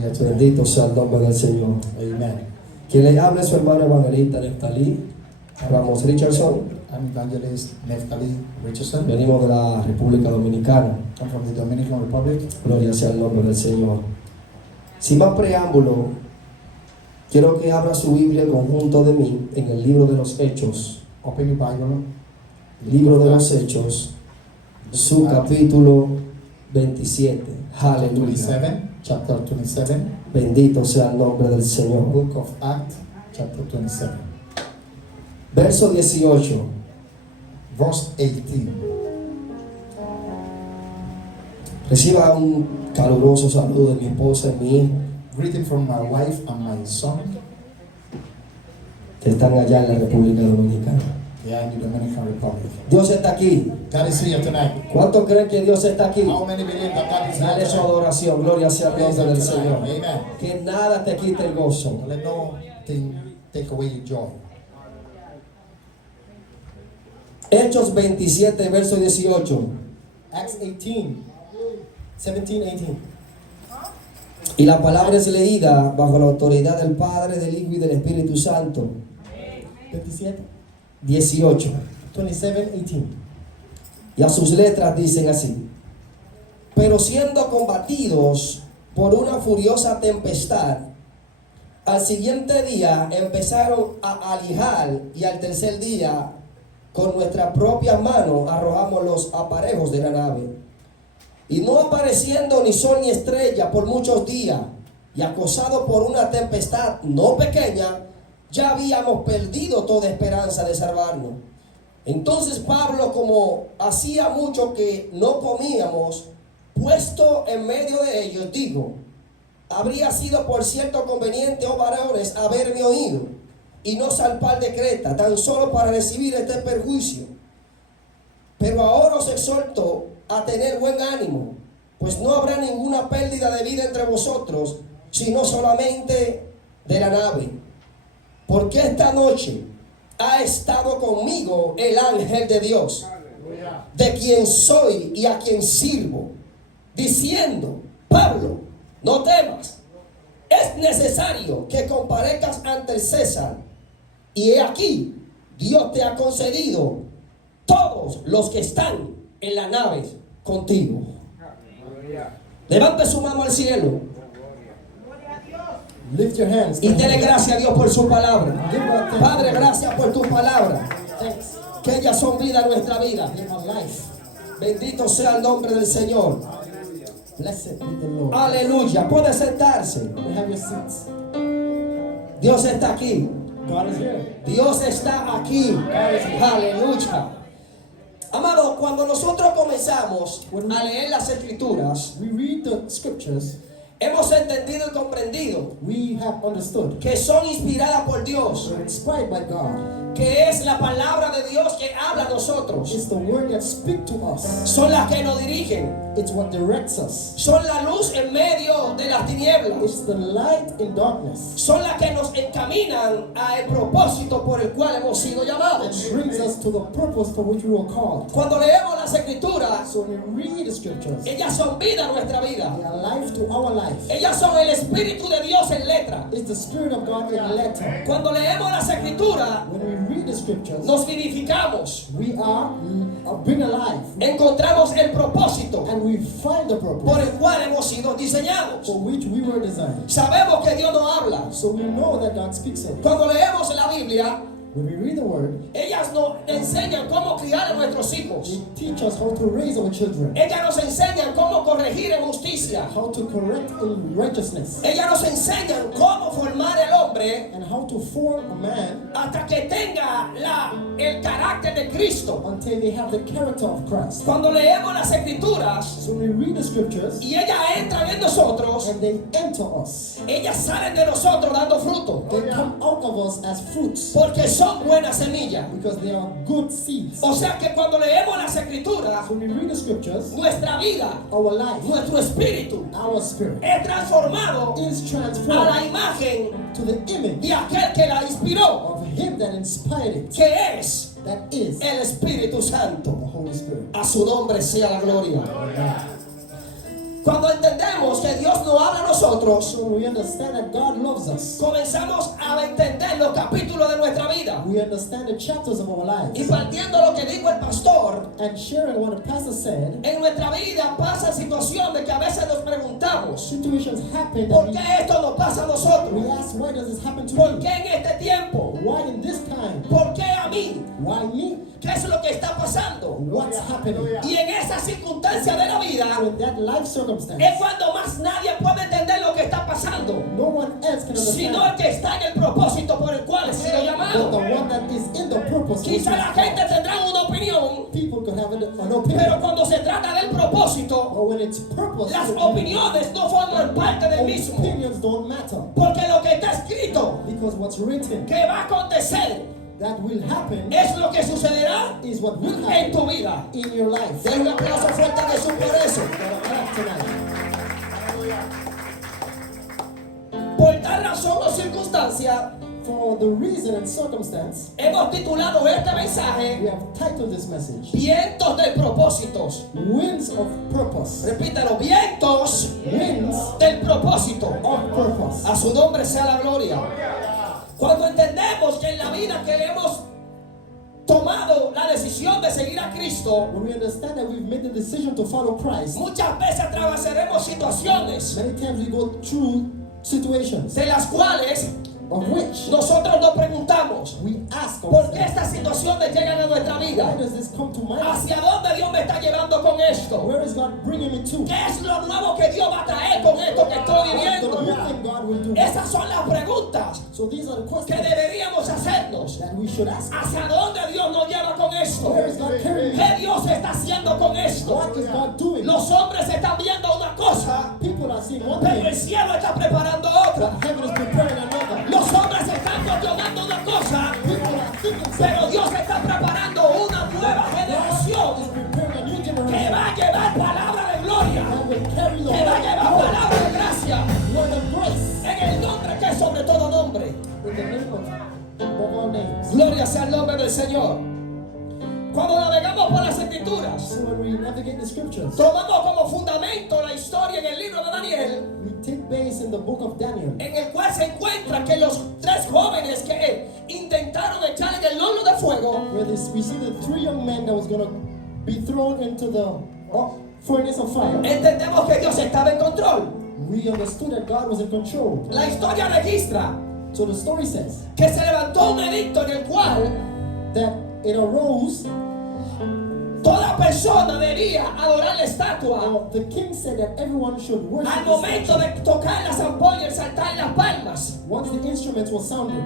Bendito sea el nombre del Señor. Amen. Quien le habla es su hermano evangelista Neftalí Ramos Richardson. I'm Evangelist Neftali Richardson. Venimos de la República Dominicana. I'm from the Dominican Republic. Gloria sea el nombre del Señor. Sin más preámbulo, quiero que abra su Biblia conjunto de mí en el libro de los Hechos. Open your Bible. Libro de los Hechos, su capítulo 27. Aleluya. 27, chapter 27. Bendito sea el nombre del Señor. Book of Acts, chapter 27. Verso 18. Verse 18. Reciba un caluroso saludo de mi esposa y mi hijo Greeting from my wife and my son. que están allá en la República Dominicana. They are in the Dominican Republic. Dios está aquí. God is here tonight. ¿Cuántos creen que Dios está aquí? How many believe that God is here Dale su tonight? adoración. Gloria sea el Praise nombre Him del Señor. tonight. Amen. Que nada te quite el gozo. Don't let nothing take away your joy. Hechos 27, verso 18. Acts 18, 17, 18. Y la palabra es leída bajo la autoridad del Padre, del Hijo y del Espíritu Santo. 57, 18. 27, 18. Y a sus letras dicen así: pero siendo combatidos por una furiosa tempestad, al siguiente día empezaron a alijar, y al tercer día con nuestras propias manos arrojamos los aparejos de la nave. Y no apareciendo ni sol ni estrella por muchos días, y acosados por una tempestad no pequeña, ya habíamos perdido toda esperanza de salvarnos. Entonces Pablo, como hacía mucho que no comíamos, puesto en medio de ellos, dijo: habría sido por cierto conveniente, oh varones, haberme oído, y no zarpar de Creta, tan solo para recibir este perjuicio. Pero ahora os exhorto a tener buen ánimo, pues no habrá ninguna pérdida de vida entre vosotros, sino solamente de la nave. Porque esta noche ha estado conmigo el ángel de Dios, de quien soy y a quien sirvo, diciendo: Pablo, no temas, es necesario que comparezcas ante el César, y he aquí, Dios te ha concedido todos los que están en la nave contigo. Levante su mano al cielo Lift your hands. y dele gracias a Dios por su palabra. Give God thanks. Padre, gracias por tu palabra, Thanks. que ellas son vida en nuestra vida. In my life. Bendito sea el nombre del Señor. Blessed be the Lord. Aleluya. Puede sentarse. You have your seats. Dios está aquí. God is here. Dios está aquí. Aleluya. Amado, cuando nosotros comenzamos a leer las Escrituras, We read the scriptures. hemos entendido y comprendido We have understood. que son inspiradas por Dios, They're inspired by God. que es la palabra de Dios que habla a nosotros. It's the word that speaks to us. Son las que nos dirigen. It's what directs us. Son la luz en medio de las tinieblas. It's the light in darkness. Son las que nos encaminan al propósito por el cual hemos sido llamados. It brings us to the purpose for which we were called. Cuando leemos las Escrituras, So when we read the scriptures, ellas son vida a nuestra vida. they are life to our life. Ellas son el Espíritu de Dios en letra. It's the Spirit of God in letter. Cuando leemos las Escrituras, When we read the scriptures, nos vivificamos. we are bring alive, Encontramos el propósito and we find the por purpose el cual hemos sido diseñados. for which we were designed. Sabemos que Dios nos habla. So we know that God speaks of it. Cuando leemos la Biblia, When we read the word, ellas nos enseñan cómo criar a nuestros hijos. they teach us how to raise our children, Ellas nos enseñan cómo corregir en justicia. how to correct in righteousness, Ellas nos enseñan cómo formar el hombre and how to form a man hasta que tenga el carácter de Cristo. until they have the character of Christ. Cuando leemos las Escrituras So we read the scriptures, y ellas entran en nosotros, and they enter us. ellas salen de nosotros dando fruto, They come out of us as fruits porque son buenas semillas. because they are good seeds. O sea que cuando leemos las Escrituras, So when we read the scriptures, nuestra vida, our life, nuestro espíritu our spirit es transformado is a la transformed imagen to the image de aquel que la inspiró, of Him that inspired it, que es that is el Espíritu the Santo. Holy Spirit. A su nombre sea la gloria. Cuando entendemos que Dios nos habla a nosotros, So we understand that God loves us. comenzamos a entender los capítulos de nuestra vida. We understand the chapters of our Y lives. partiendo de lo que dijo el pastor, And sharing what the pastor said, en nuestra vida pasan situaciones que a veces nos preguntamos, situations happen ¿por that qué esto nos pasa a nosotros? we ask, why does this happen to ¿Por me? qué en este tiempo? Why in this time? ¿Por qué a mí? Why me? ¿Qué es lo que está pasando? What's happening? Y en esa circunstancia de la vida So in that life circumstance, es cuando más nadie puede entender lo que está pasando, no one else can sino el understand que está en el propósito por el cual ha sido but the llamado. one that is in the purpose. which Quizá is la gente God. tendrá una opinión, People could have an pero opinion, cuando se trata del propósito, but when it's purpose, las opiniones no forman parte del mismo. opinions don't matter, Porque lo que está escrito because what's written que va a acontecer that will happen es lo que sucederá is what will en happen tu vida. in your life. Den un aplauso fuerte a Jesús por eso. Gotta clap tonight. Por tal razón o circunstancia, For the reason and circumstance, hemos titulado este mensaje we have titled this message Vientos del propósitos. Winds of Purpose. Repítalo, vientos Winds del propósito. of Purpose. A su nombre sea la gloria. Cuando entendemos que en la vida que hemos tomado la decisión de seguir a Cristo, When we understand that we've made the decision to follow Christ, muchas veces atravesaremos situaciones many times we go through situations de las cuales of which nosotros nos preguntamos, we ask ¿por qué ourselves, estas situaciones llegan a nuestra why vida? does this come to my life? ¿Hacia dónde Dios me está llevando con esto? Where is God bringing me to? ¿Qué es lo nuevo que Dios va a traer con esto que estoy What's the viviendo? new thing God will do? Esas son las preguntas So these are the que questions deberíamos hacernos. that we should ask. ¿Hacia dónde Dios nos lleva con esto? Where is God carrying me? ¿Qué Dios está haciendo con esto? What is God doing? Los hombres están viendo una cosa, People are seeing one pero el thing, cielo está preparando otra. but heaven is preparing another. Los hombres están cuestionando una cosa, People are thinking pero something. Dios está preparando una nueva God is generación preparing a new que generation va a llevar palabra de gloria, that will carry the que va a llevar word palabra de gracia of grace en el nombre que es sobre todo nombre. in the name of all names. Gloria sea el nombre del Señor. Cuando navegamos por las escrituras, So when we navigate the scriptures, tomamos como fundamento la historia en el libro de Daniel, we take base in the book of Daniel, en el cual se encuentra que los tres jóvenes que intentaron echar en el horno de fuego, where we see the three young men that was going to be thrown into the furnace of fire. entendemos que Dios estaba en control. We understood that God was in control. La historia registra So the story says que se levantó un edicto en el cual that it arose, toda persona debía adorar la estatua the king said that everyone should worship al the momento statue. de tocar la zampoña y saltar las palmas. Once the instruments were sounded.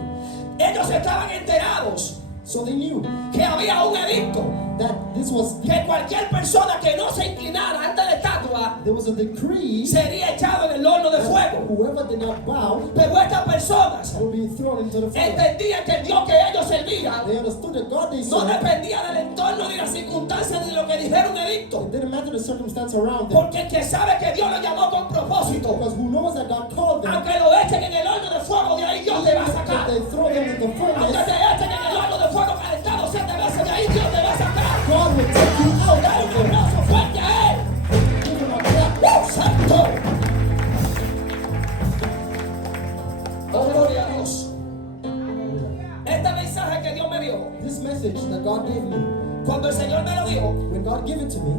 Ellos estaban enterados So they knew que había un edicto, that this was, que cualquier persona que no se inclinara ante la estatua there was a decree sería echado en el horno de that fuego. whoever did not bow Pero estas personas would be thrown into the fire. entendían que el Dios que ellos servían They understood that God they no served. dependía del entorno ni las circunstancias ni de lo que dijera un edicto. It didn't matter the circumstance around them. Porque el que sabe que Dios lo llamó con propósito, Because who knows that God called them, aunque lo echen en el horno de fuego, de ahí Dios te va a if sacar. they throw them in the Aunque furnace, te echen en el horno de fuego calentado 7 veces, de ahí Dios te va a sacar. God will take you out Dale of un them. aplauso fuerte a Él. Give him a clap. ¡Oh, santo! Oh, gloria a Dios. Este mensaje que Dios me dio, This message that God gave me, cuando el Señor me lo dio, when God gave it to me,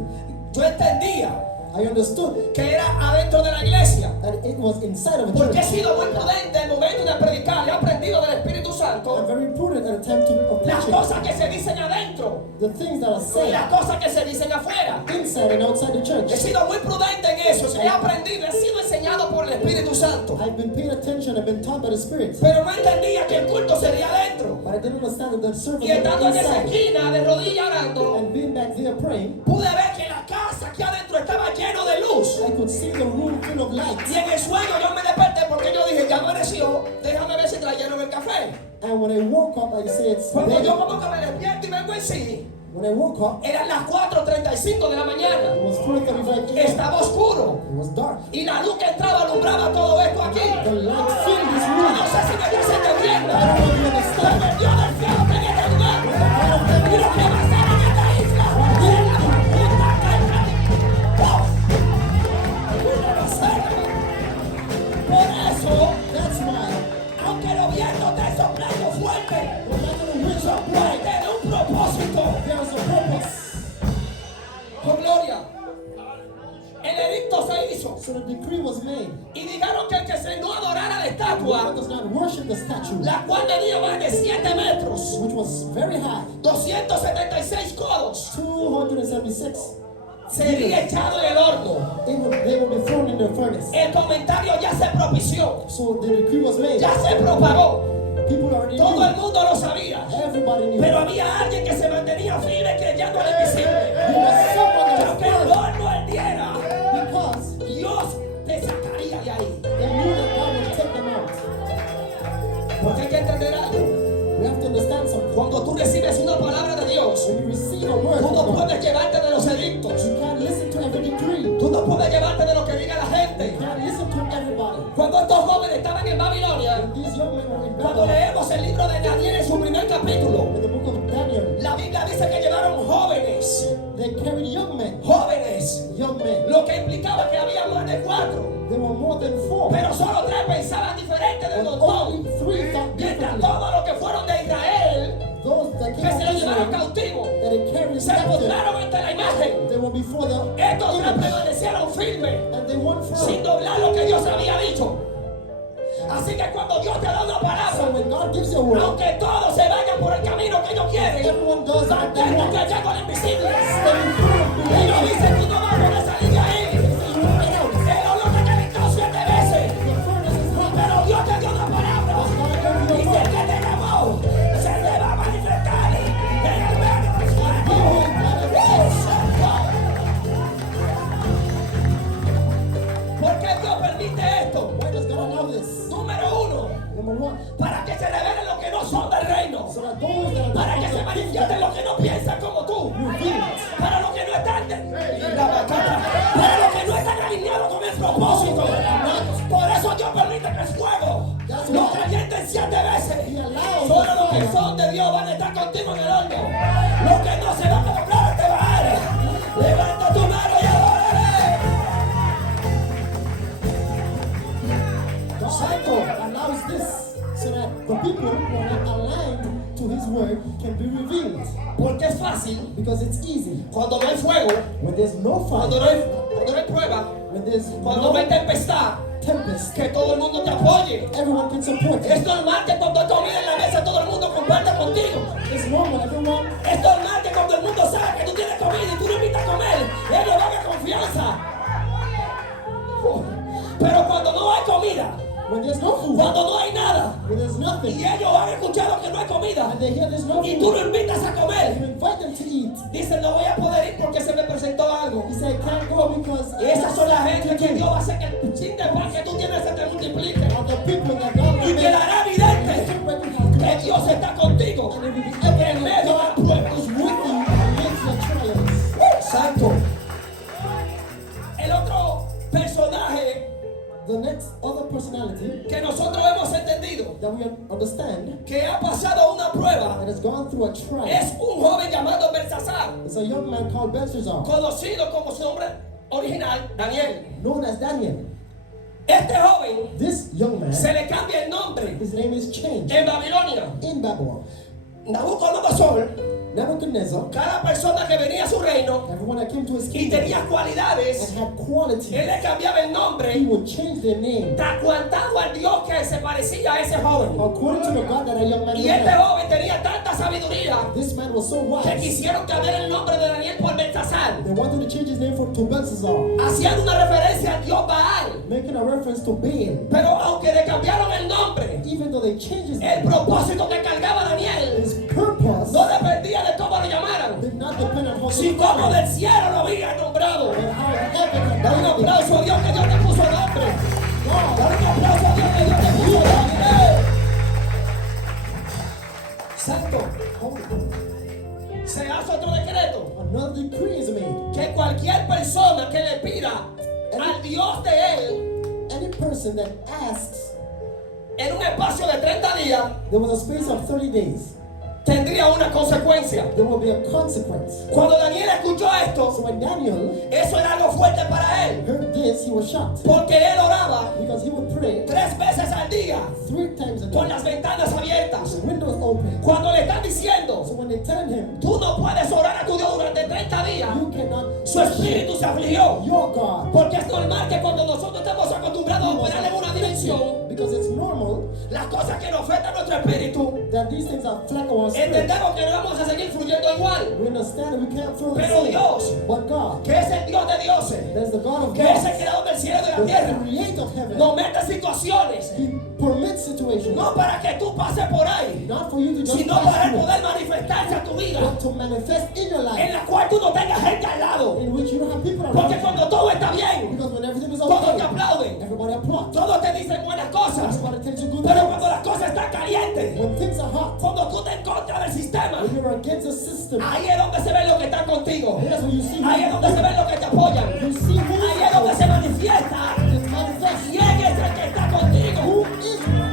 yo entendía I understood que era adentro de la iglesia. that it was inside of a Porque he church. sido muy prudente en el momento de predicar. He aprendido del Espíritu I'm Santo very prudent at the time of las preaching. cosas que se dicen adentro The things that are y las said cosas que se dicen afuera. inside and outside the church. He sido muy prudente en eso. He aprendido, he sido enseñado por el Espíritu Santo. I've been paying attention, I've been taught by the Spirit. Pero no entendía que el culto sería adentro. But I didn't understand that the service Y estando en was esa inside. esquina de rodillas orando, And being back there praying, pude ver que la casa aquí adentro estaba lleno de luz. I could see the room full of light. Y en el sueño yo me desperté porque yo dije, ya amaneció, déjame ver si trajeron el café. And when I woke up, I said, Cuando yo "Baby." como que me despierto y vengo en sí, When I woke up, eran las 4:35 de la mañana. it was 4:35 a.m. Estaba oscuro. It was dark. Y la luz que entraba alumbraba todo esto aquí. The light filled this Yo room. no sé si me estás entendiendo. I don't know if you Pero understand. el Dios del cielo está en este lugar. Y lo que va a hacer en esta isla es la puta que soplando fuerte, no matter the winds are puede blowing, tener un propósito. there is a purpose. Con gloria. El edicto se hizo. So the decree was made. Y dijeron que el que se no adorara la estatua, Whoever does not worship the statue, la cual medía más de 7 metros, which was very high, 276 codos, 276, sería echado en el horno. they will be thrown in the furnace. El comentario ya se propició, So the decree was made. ya se propagó. People already Todo el knew. mundo lo sabía. Everybody knew. Pero había alguien que se mantenía firme creyendo al invisible. There was someone Que that aunque el was firm horno ardiera, because Dios te sacaría de ahí. they knew that God would take them out. Porque hay que entender algo. We have to understand something. Cuando tú recibes una palabra de Dios, When you receive a word tú no from God, puedes llevarte de los edictos. you can't listen to every decree. Tú no puedes llevarte de lo que diga la gente. You can't listen to everybody. Cuando estos jóvenes estaban en Babilonia, When these young men were in cuando Babylon, leemos el libro de Daniel en su primer capítulo, in the book of Daniel, la Biblia dice que llevaron jóvenes, they carried young men. jóvenes, lo que implicaba que había más de 4, There were more than 4. pero solo 3 pensaban diferente de But los only dos. 3 thought Mientras differently. todos los que fueron de Israel, Those that que came se from los llevaron Israel, cautivos, that they carried se captive, postraron ante la imagen. they were before the Estos 3 image, permanecieron firmes, and they went sin firm. doblar lo que Dios había dicho. Así que cuando Dios te da una So palabra, when God gives you a word, aunque todos se vayan por el camino que ellos quieren, everyone does what they mantente want. que llego al invisible. Stay firm, Ellos believe. dicen, tú no vas a poder salir de ahí. You won't get out. El horno te calentó 7 veces, The furnace is hot. pero Dios te dio una palabra. God gave Y you si a el word. que te llamó se te va a manifestar en el medio del fuego. ¿Por qué Dios permite esto? Why does God allow this? Número 1, Number 1, para que se revelen los que no son del reino. so that those that are Para not que of se the manifiesten kingdom los que no piensan como tú. reveal. Para los que no están para los que no están alineados con el propósito. Por eso Dios permite que el fuego los calienten 7 veces. Solo los que son de Dios van a estar contigo en el horno. Los que no se van a doblar te bajaré. Levanta tu mano y adórale. God allows this so that the people who are not aligned to His word can be revealed. Porque es fácil Because it's easy. cuando no hay fuego, When there's no cuando fire, no hay prueba, when there's cuando no hay no tempestad, tempest, que todo el mundo te apoye. everyone can support you. Es normal que cuando hay comida en la mesa todo el mundo comparte contigo. It's normal, everyone. Es normal que cuando el mundo sabe que tú tienes comida y tú lo invitas a comer, ellos van a confianza. Pero cuando no hay comida, When there's no food, cuando no hay nada, when there's y nothing, ellos han escuchado que no hay comida, and they hear there's no y tú food, lo invitas a you comer, invite them to eat. dicen no voy a poder ir porque se me presentó algo. You say, I can't go because Esas son las gente que Dios va a hacer que el chin de pan que tú tienes se te multiplique. are the people that God Y will quedará evidente que Dios está contigo and it will be en evident medio de that la God prueba. is with you amidst your trials. Santo. El otro personaje The next other personality que nosotros hemos entendido that we understand que ha pasado una prueba that has gone through a trial es un joven llamado Belsasar, is a young man called Belshazzar, conocido como su nombre original, Daniel. known as Daniel. Este joven This young man, se le cambia el nombre his name is changed en Babilonia. in Babylon. Nabucodonosor, Nebuchadnezzar, cada persona que venía a su reino everyone that came to his y kingdom tenía cualidades, and had qualities, él le cambiaba el he nombre would change their name tacuantado al Dios que se parecía a ese joven. according to the God that a young man Y este had. joven tenía tanta sabiduría This man was so que wise, quisieron cambiar el nombre de Daniel por Belsasar, they wanted to change his name from to Belshazzar, haciendo una referencia al Dios Baal. making a reference to Baal. Pero aunque le cambiaron el nombre, Even though they changed his el name, propósito que cargaba Daniel his purpose no dependía de cómo lo llamaran, did not depend on how si they como called del him, cielo lo habían nombrado. but how heaven had Da un named him. aplauso a Dios que Dios te puso nombre. God, Da un aplauso a Dios que Dios te puso nombre. Santo, holy. se hace otro decreto Another decree is made. que cualquier persona que le pida al Dios de él Any person that asks, en un espacio de 30 días there was a space of 30 days, tendría una consecuencia. there will be a consequence. Cuando Daniel escuchó esto, So when Daniel eso era algo fuerte para él, heard this, he was shocked porque él oraba because he would pray 3 veces al al día 3 times a con day. las ventanas abiertas. The windows open. Cuando le están diciendo, So when they tell him, tú no puedes orar a tu Dios durante 30 días, you cannot, su espíritu se afligió. your God. Porque es normal que cuando nosotros estamos acostumbrados a operar en una dimensión, Because it's normal las cosas que nos afectan a nuestro espíritu, that these things affect our spirit. entendemos que no vamos a seguir fluyendo igual. We understand that we can't feel the Pero same. Dios, But God, que es el Dios de dioses, that is the God of que es el gods, creador del cielo y de la the tierra, creator of heaven, nos mete en situaciones, He permits situations, no para que tú pases por ahí, not for you to just sino pass para through, poder manifestarse a tu vida, but to manifest in your en life, la cual tú no tengas gente al lado. in which you don't have people around Porque you. cuando todo está bien, Because when everything is todos te okay, aplauden, everybody applauds. todos te dicen buenas cosas. Everybody tells you good Pero things. cuando las cosas están calientes, When things are hot, cuando tú te en contra del sistema, when you're against the system, ahí es donde se ve lo que está contigo. that's when you see Ahí es donde se ve lo que te apoyan. you see who Ahí es donde se manifiesta is manifest. quién es el que está contigo. Who is with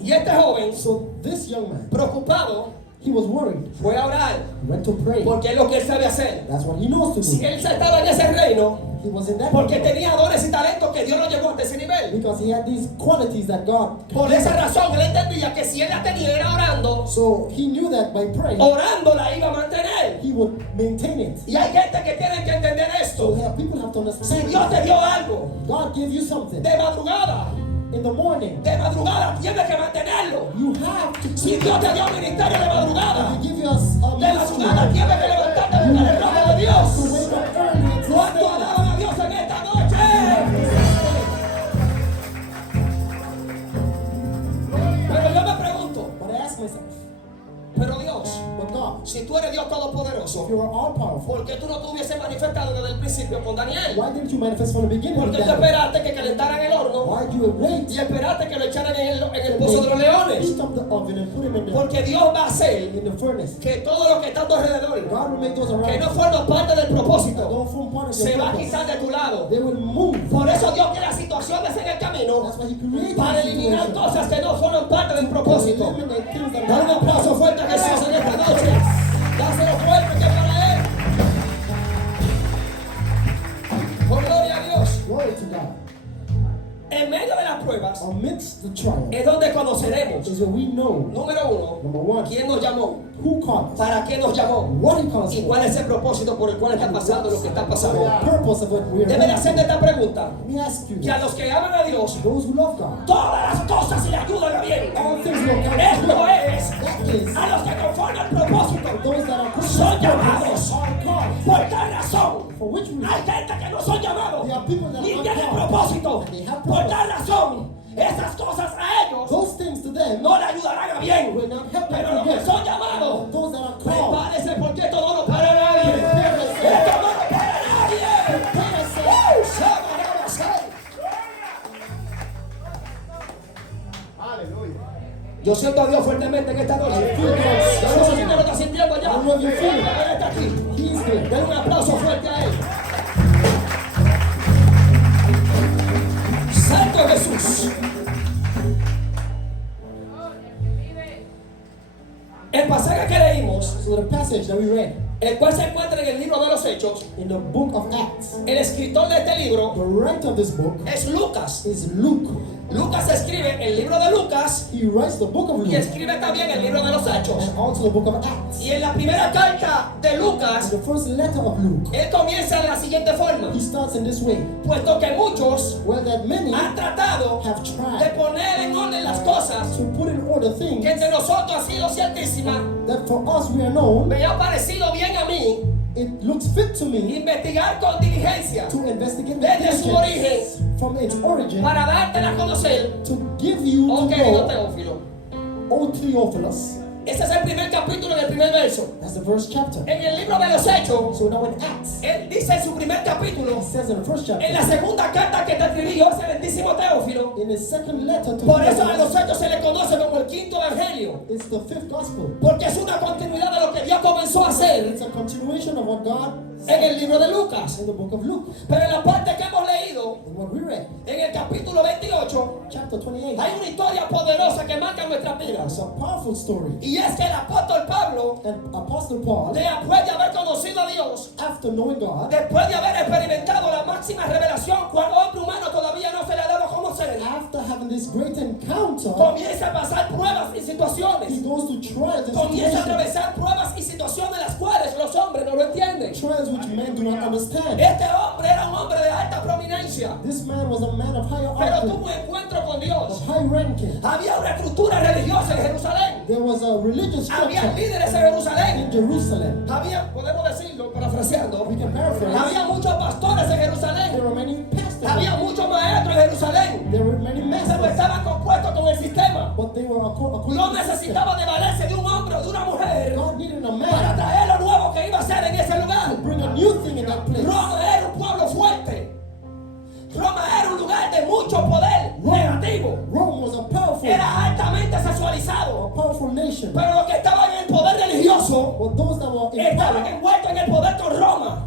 Y este joven, you? So this young man, preocupado, he was worried. fue a orar He went to pray. porque es lo que él sabe hacer. That's what he knows to Si do. él estaba en ese reino, He was in that porque kingdom tenía dones y talentos que Dios lo llevó hasta ese nivel. because he had these qualities that God. Por esa razón, él entendía que si él la tenía era orando, So he knew that by praying, orando la iba a mantener. he would maintain it. Y hay gente que tiene que entender So esto. people have to Si understand. Dios te dio algo God gave you something de madrugada in the morning. tienes que mantenerlo. You have to. Si Dios te dio un ministerio de madrugada, He give you a de ministry. madrugada tienes que levantarte a buscar el rostro de To Dios. wake up early and to ¿Cuánto stand. alaban a Dios en esta noche? Pero yo me pregunto, But I ask myself, pero Dios, but God, si tú eres Dios if todopoderoso, you are all powerful, ¿por qué tú no te hubieses manifestado desde el principio con Daniel? why didn't you manifest from the beginning? ¿Por with qué tú Daniel? esperaste que calentaran el horno Why do you wait? y esperaste que lo echaran en el pozo de los leones? Heat up the oven and put him in Porque Dios va a hacer in the furnace. que todo lo que está a tu alrededor, God will make those que around no you forman parte del that propósito, don't form part of se your va a purpose. quitar de tu lado. They will move. Por eso Dios crea situaciones en el camino That's why He created para the eliminar situation. cosas que no forman parte del propósito. Eliminate things that Dale un are aplauso fuerte a Jesús en esta noche. Dáselo fuerte que es para Él. Por gloria a Dios. Glory to God. En medio de las pruebas Amidst the trial es donde conoceremos, is where we know, número uno, number one, quién nos llamó, who called us, para qué nos llamó what He calls y us, cuál es el propósito por el cual está pasando lo que está pasando. the purpose of what we are Debe de doing. hacerle esta pregunta, Let me ask you que a this. los que aman a Dios, Those who love God, todas las cosas le ayudan a bien. all things will come Esto together. es That is, a los que conforman el propósito. those that are Son Christians llamados. are called. ¿Por qué razón? For which reason? Hay gente que no son llamados There are people that ni are tienen called. propósito. They have Por purpose. tal razón, esas cosas a ellos Those things to them no le ayudarán a bien. will not help Pero them los to que get. son llamados, Those that are called, prepárese porque esto no lo para nadie. Esto no lo para nadie. prepare yourself. Sabarabasai. Yo siento a Dios fuertemente en esta noche. Yo no sé si te lo estás sintiendo ya. I don't know if you feel it. Él está aquí. He's here. Den un aplauso fuerte a Él. Santo Jesús. El pasaje que leímos, So the passage that we read el cual se encuentra en el libro de los Hechos, in the book of Acts, el escritor de este libro the writer of this book es Lucas. is Luke. Lucas escribe el libro de Lucas He writes the book of y Luke escribe también el libro de los Hechos. and also the book of Acts. Y en la primera carta de In Lucas, the first letter of Luke, él comienza de la siguiente forma, he starts in this way. puesto que muchos Well, that many han tratado have de tried poner en orden las cosas to put in order things que entre nosotros ha sido ciertísima, that for us we are known. me ha parecido bien a mí It looks fit to me investigar con diligencia to investigate desde su the origen from its origin para dártela a conocer, to give you oh to querido know, Teófilo. O Theophilus. Ese es el primer capítulo en el primer verso. That's the first chapter. En el libro de los Hechos, So now in Acts, él dice en su primer capítulo, it says in the first en la chapter, segunda carta que te escribí yo, excelentísimo Teófilo, in his second letter to por eso a los Theophilus, Hechos se le conoce como el quinto evangelio, it's the fifth gospel. porque es una continuidad de lo que Dios comenzó a hacer It's a continuation of what God en said el libro de Lucas. in the book of Luke. Pero en la parte que hemos leído, In what we read, en el capítulo 28, chapter 28, hay una historia poderosa que marca nuestras vidas. it's a powerful story. Y es que el apóstol Pablo, And Apostle Paul, después de haber conocido a Dios, after knowing God, después de haber experimentado la máxima revelación, cuando hombre humano todavía no se le having this great encounter, comienza a pasar pruebas y he situaciones. goes to trials and Comienza a situations, atravesar pruebas y situaciones las cuales los hombres no lo entienden. trials which men do not understand. Este hombre era un hombre de alta prominencia, This man was a man of higher pero outlook, tuvo un encuentro con Dios. of high ranking. Había una estructura religiosa en Jerusalén. There was a religious Había structure líderes en Jerusalén. in Jerusalem. Había, podemos decirlo, parafraseando, We can paraphrase. había muchos pastores en There Jerusalén. were many pastors. Había muchos maestros en Jerusalén. There were many Pero masters. estaban compuestos con el sistema. But they were according No to the system. necesitaba de valerse de un hombre o de una mujer God needed a para man traer lo nuevo que iba a hacer en ese lugar. to bring a new thing in that place. Roma era un pueblo fuerte. Roma era un lugar de mucho poder negativo. Rome was a Era altamente sexualizado. powerful nation. Pero los que estaban en el poder religioso But those that were in estaban power, envueltos en el poder con Roma.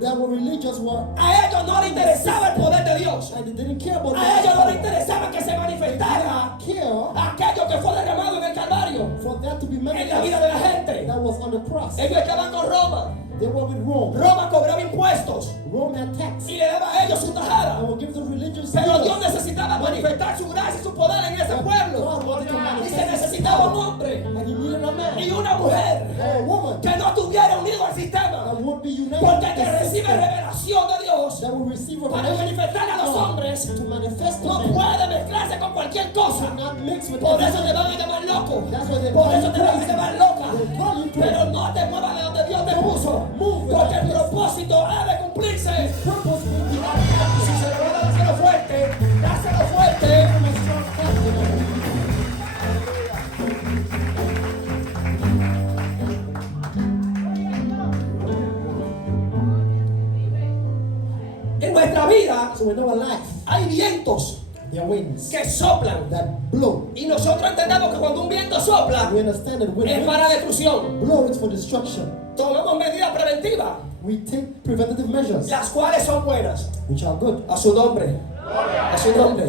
that were religious, were A ellos no les interesaba el poder de Dios. and they didn't care about A ellos no les that. interesaba que se manifestara Care aquello que fue derramado en el Calvario, for that to be en la vida manifest. de la gente. That was on the cross. Ellos estaban con Roma. They were with Rome. Roma cobraba impuestos Rome had tax. y le daba a ellos su tajada. I will give the religious Pero Dios leaders. necesitaba manifestar su gracia y su poder en ese pueblo. God wanted to Y se manifest his necesitaba un power. hombre And he needed a y man una mujer or a woman que no estuviera unido al sistema. that would be united Porque el with que the recibe system, revelación de Dios that will receive para revelation manifestar a los from God, hombres to manifest the no man, puede mezclarse con cualquier cosa. not mix with Por eso everything. te van a llamar loco. That's why they Por call eso you te van a crazy. llamar loca. They call you Pero crazy. no te muevas de donde Dios te puso. Move with Porque el that place. propósito ha de cumplirse. Purpose will be Si se lo van a dáselo fuerte, dáselo fuerte. a strong fact in it. En nuestra vida So in our life, hay vientos there are winds que soplan. that blow. Y nosotros entendemos que cuando un viento sopla We understand that when es para destrucción. winds blow, it's for destruction. Tomamos medidas preventivas, We take preventative measures, las cuales son buenas. which are good. A su nombre. A su nombre.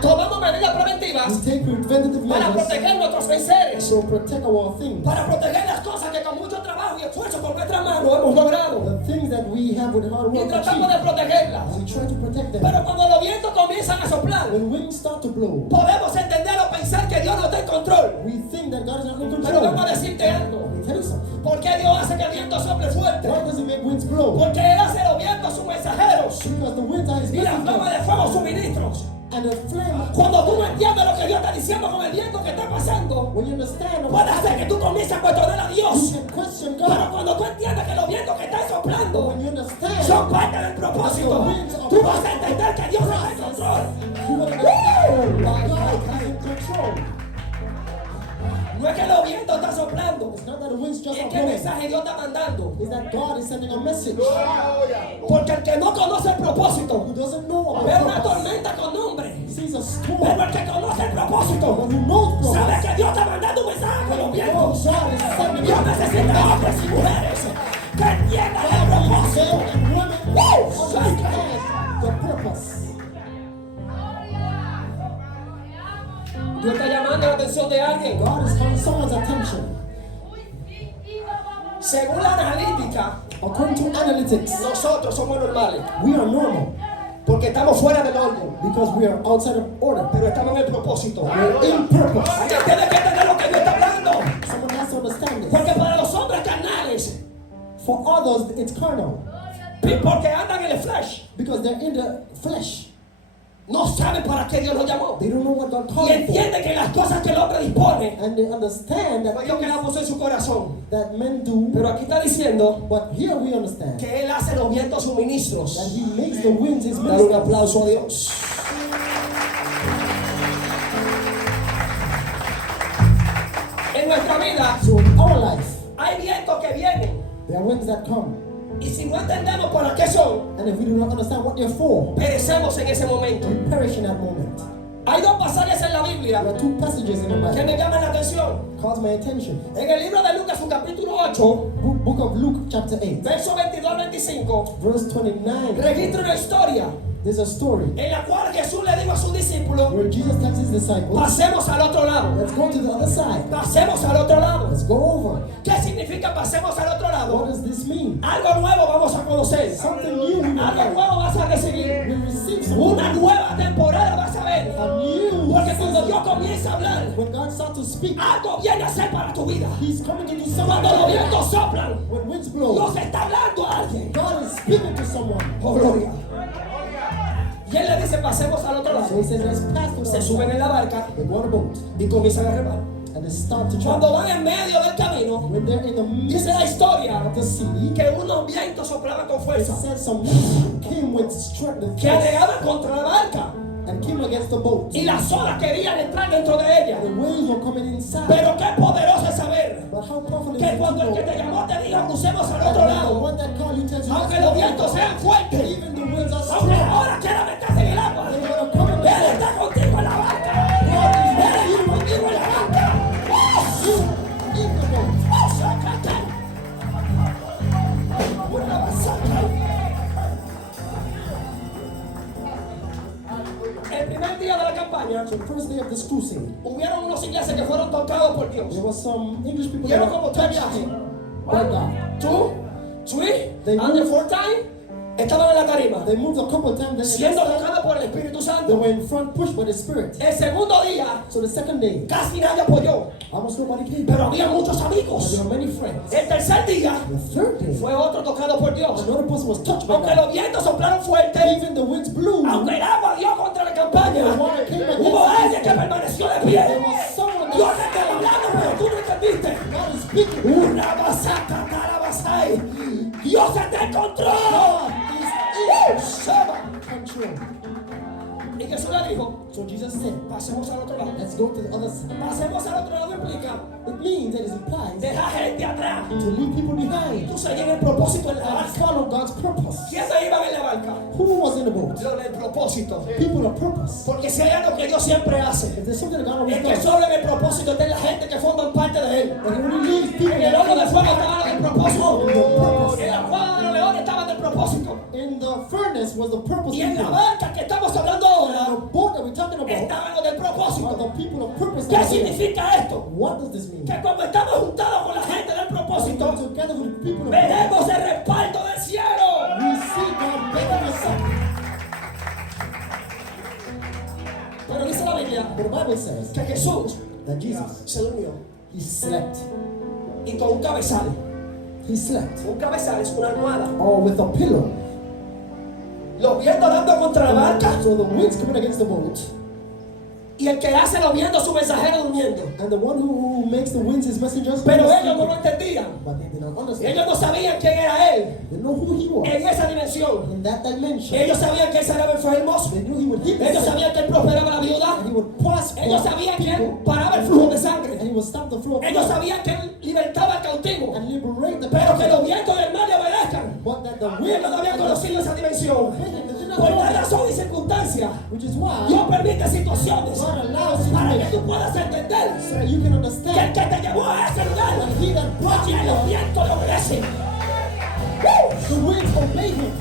Tomamos medidas preventivas We take preventative para measures proteger nuestros enseres, to protect our things. para proteger las cosas que con mucho trabajo y esfuerzo con nuestras manos hemos logrado. The things that we have with hard Y work tratamos de achieved, protegerlas. we try to protect them. Pero cuando los vientos comienzan a soplar, When winds start to blow, podemos entender o pensar que Dios no está en control. we think that God is not in Pero vengo a control. decirte algo. Let me tell you something. ¿Por qué Dios hace que el viento sople fuerte? Why does He make winds blow? Porque Él hace los vientos sus mensajeros Because the winds are His y la flama messengers, de fuego sus ministros. and the flame. Cuando tú no entiendes lo que Dios está diciendo con el viento que está pasando, When you understand, puede hacer que tú comiences a cuestionar a you Dios. can question Pero God. cuando tú entiendes que los vientos que están But soplando when you understand, son parte del propósito, tú vas a entender que Dios está en control. you will understand that God is in control. No es que los vientos están soplando, It's not that the winds just es are que el blowing. mensaje Dios está mandando. It's that God is sending a message. Porque el que no conoce el propósito Who doesn't know ve about una purpose tormenta con nombre. sees a storm. Pero el que conoce el propósito But who knows sabe purpose? que Dios está mandando un mensaje con los Oh, vientos. God is sending Dios a necesita hombres y mujeres que entiendan el propósito. men and women Woo! understand the purpose. Dios está llamando la atención de alguien. God is calling someone's attention. Según la analítica, According to analytics, nosotros somos normales we are normal porque estamos fuera del orden, because we are outside of order. pero estamos en el propósito. We're in purpose. Alguien tiene que entender lo que Dios está hablando, Someone has to understand this. porque para los hombres carnales, For others, it's carnal porque andan en el flesh, because they're in the flesh. no saben para qué Dios los llamó They don't know what God y called them for. entienden que las cosas que el hombre dispone And they understand that fue Dios que las puso en su corazón. that men do. Pero aquí está diciendo But here we understand que Él hace los vientos sus that ministros. He makes the winds His Dar un ministers. aplauso a Dios. En nuestra vida So in our life, hay vientos que vienen there are winds that come. y si no entendemos para qué son, And if we do not understand what they're for, perecemos en ese momento. we perish in that moment. Hay dos pasajes en la Biblia There are two passages in the que Bible me llaman la atención. caught my attention. En el libro de Lucas, su capítulo 8, Book of Luke, chapter 8, verso 22 al 25, verse 29. registra una historia There's a story en la cual Jesús le dijo a sus discípulos: where Jesus tells His disciples, pasemos al otro lado, let's go to the other side. pasemos al otro lado. Let's go over. ¿Qué significa pasemos al otro What lado? does this mean? Algo nuevo vamos a conocer, Something new we will algo learn. nuevo vas a recibir, We receive something. una nueva temporada vas a ver. A new comienza a hablar, When God starts to speak, algo viene a ser para tu vida. He's coming to do Cuando los something. vientos soplan, When winds blow, Dios está hablando a alguien. God is speaking to someone. Oh, gloria. Y él le dice, pasemos al otro So lado. he says, let's pass to Se the suben en la barca They go on a boat y comienzan a remar. and they start to Cuando travel. van en medio del camino, When they're in the midst dice la historia of the sea, que unos vientos soplaban con it fuerza, says some winds came with strength and que force alegaban contra la barca and came against the boat. y las olas querían entrar dentro de ella. The waves were coming inside. Pero qué poderoso es saber But how powerful is que it cuando el que to te know llamó te diga crucemos al that otro when the lado, one that called you tells you aunque let's los go, vientos sean fuertes, even the winds are aunque strong, ahora quiera meterse en el agua, they're going to come in Él the está contigo en la barca. Él está contigo en la barca. in the boat. ¡Oh, sácate! Una masacre. El primer día de la campaña, So the first day of this crusade, hubieron unos ingleses que fueron tocados por Dios. there was some English people Y that eran were como tres touched viajes. by God. 2, 3, They and the moved. 4th time, estaban en la tarima, They moved a couple of times, then the siendo next time, tocados por el Espíritu they Santo. were in front pushed by the Spirit. El segundo día, So the second day, casi nadie apoyó, almost nobody came. pero había muchos But amigos. there were many friends. El tercer día, The third day, fue otro tocado por Dios. another person was touched by Aunque God. los vientos soplaron fuerte, Even the winds blew. aunque el agua dio contra la campaña, The water came against hubo it. alguien que permaneció de There pie. was someone Dios that te estaba hablando, pero tú no entendiste. God is speaking. Una basaca, carabasai. Dios está en control. God is Shaba. in control. Y Jesús le dijo, So Jesus said, pasemos al otro lado. let's go to the other side. Pasemos al otro lado implica It means, that it implies, deja gente atrás. to leave people behind Tú seguir el propósito en la and barca. follow God's purpose. ¿Quiénes iban en la barca? Who was in the boat? Los del propósito. People of purpose. Porque si hay algo que Dios siempre hace, If there's something that God always es que does, solo en el propósito está la gente que forman parte de Él. and He only leaves people En el horno de that fuego estaba del propósito. purpose. En la cuadra de los leones estaba del propósito. in the furnace was the purpose Y en la people. barca que estamos hablando The ahora, boat that we're talking about estaban los del are propósito. the people of purpose. ¿Qué that are there. significa esto? What does this mean? Que cuando estamos juntados con la gente del propósito, Together with the people of veremos purpose, el respaldo del cielo. we see God backing us up. Pero dice la Biblia But the Bible says que Jesús that Jesus, se durmió He slept. y con un cabezal. He slept. Un cabezal es una almohada. Or with a pillow. Los vientos dando contra la barca So the wind's coming against the boat, y el que hace los vientos su mensajero durmiendo. and the one who makes the winds his messengers. Pero ellos no lo entendían. But they did not understand. Ellos no sabían quién era Él They know who He was. en esa dimensión. In that dimension, Ellos sabían que Él sanaba enfermos. they knew He would heal the Ellos sick, sabían que Él prosperaba a la viuda. and He would prosper Ellos sabían que Él people, paraba el flujo de and sangre. He would stop the flow of Ellos blood sabían que Él libertaba al cautivo. and liberate the Pero que los captive. vientos del mar le obedezcan. But that the Y ellos no habían conocido esa dimensión. Por tal razón y circunstancia, which is why Dios permite situaciones God allows para que situations tú puedas entender so that you can que el understand que te llevó a ese lugar, that He that brought you también los there, vientos le obedecen. the winds obey Him.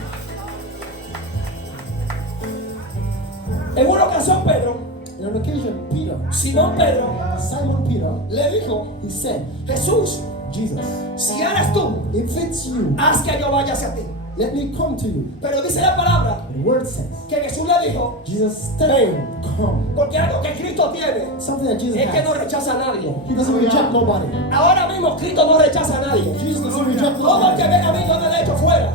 En una ocasión Pedro, On an occasion, Peter, Simón Pedro, Simon Peter, le dijo, he said, Jesús, Jesus, si eres tú, if it's you, haz que yo vaya hacia ti. let me come to you. Pero dice la palabra The word says, que Jesús le dijo, Jesus tell him, come. porque algo que Cristo tiene Something that Jesus es que no has. rechaza a nadie. He doesn't reject nobody. Ahora mismo Cristo no rechaza a nadie. Jesus doesn't reject Todo el que nobody. venga a mí yo me lo echo fuera.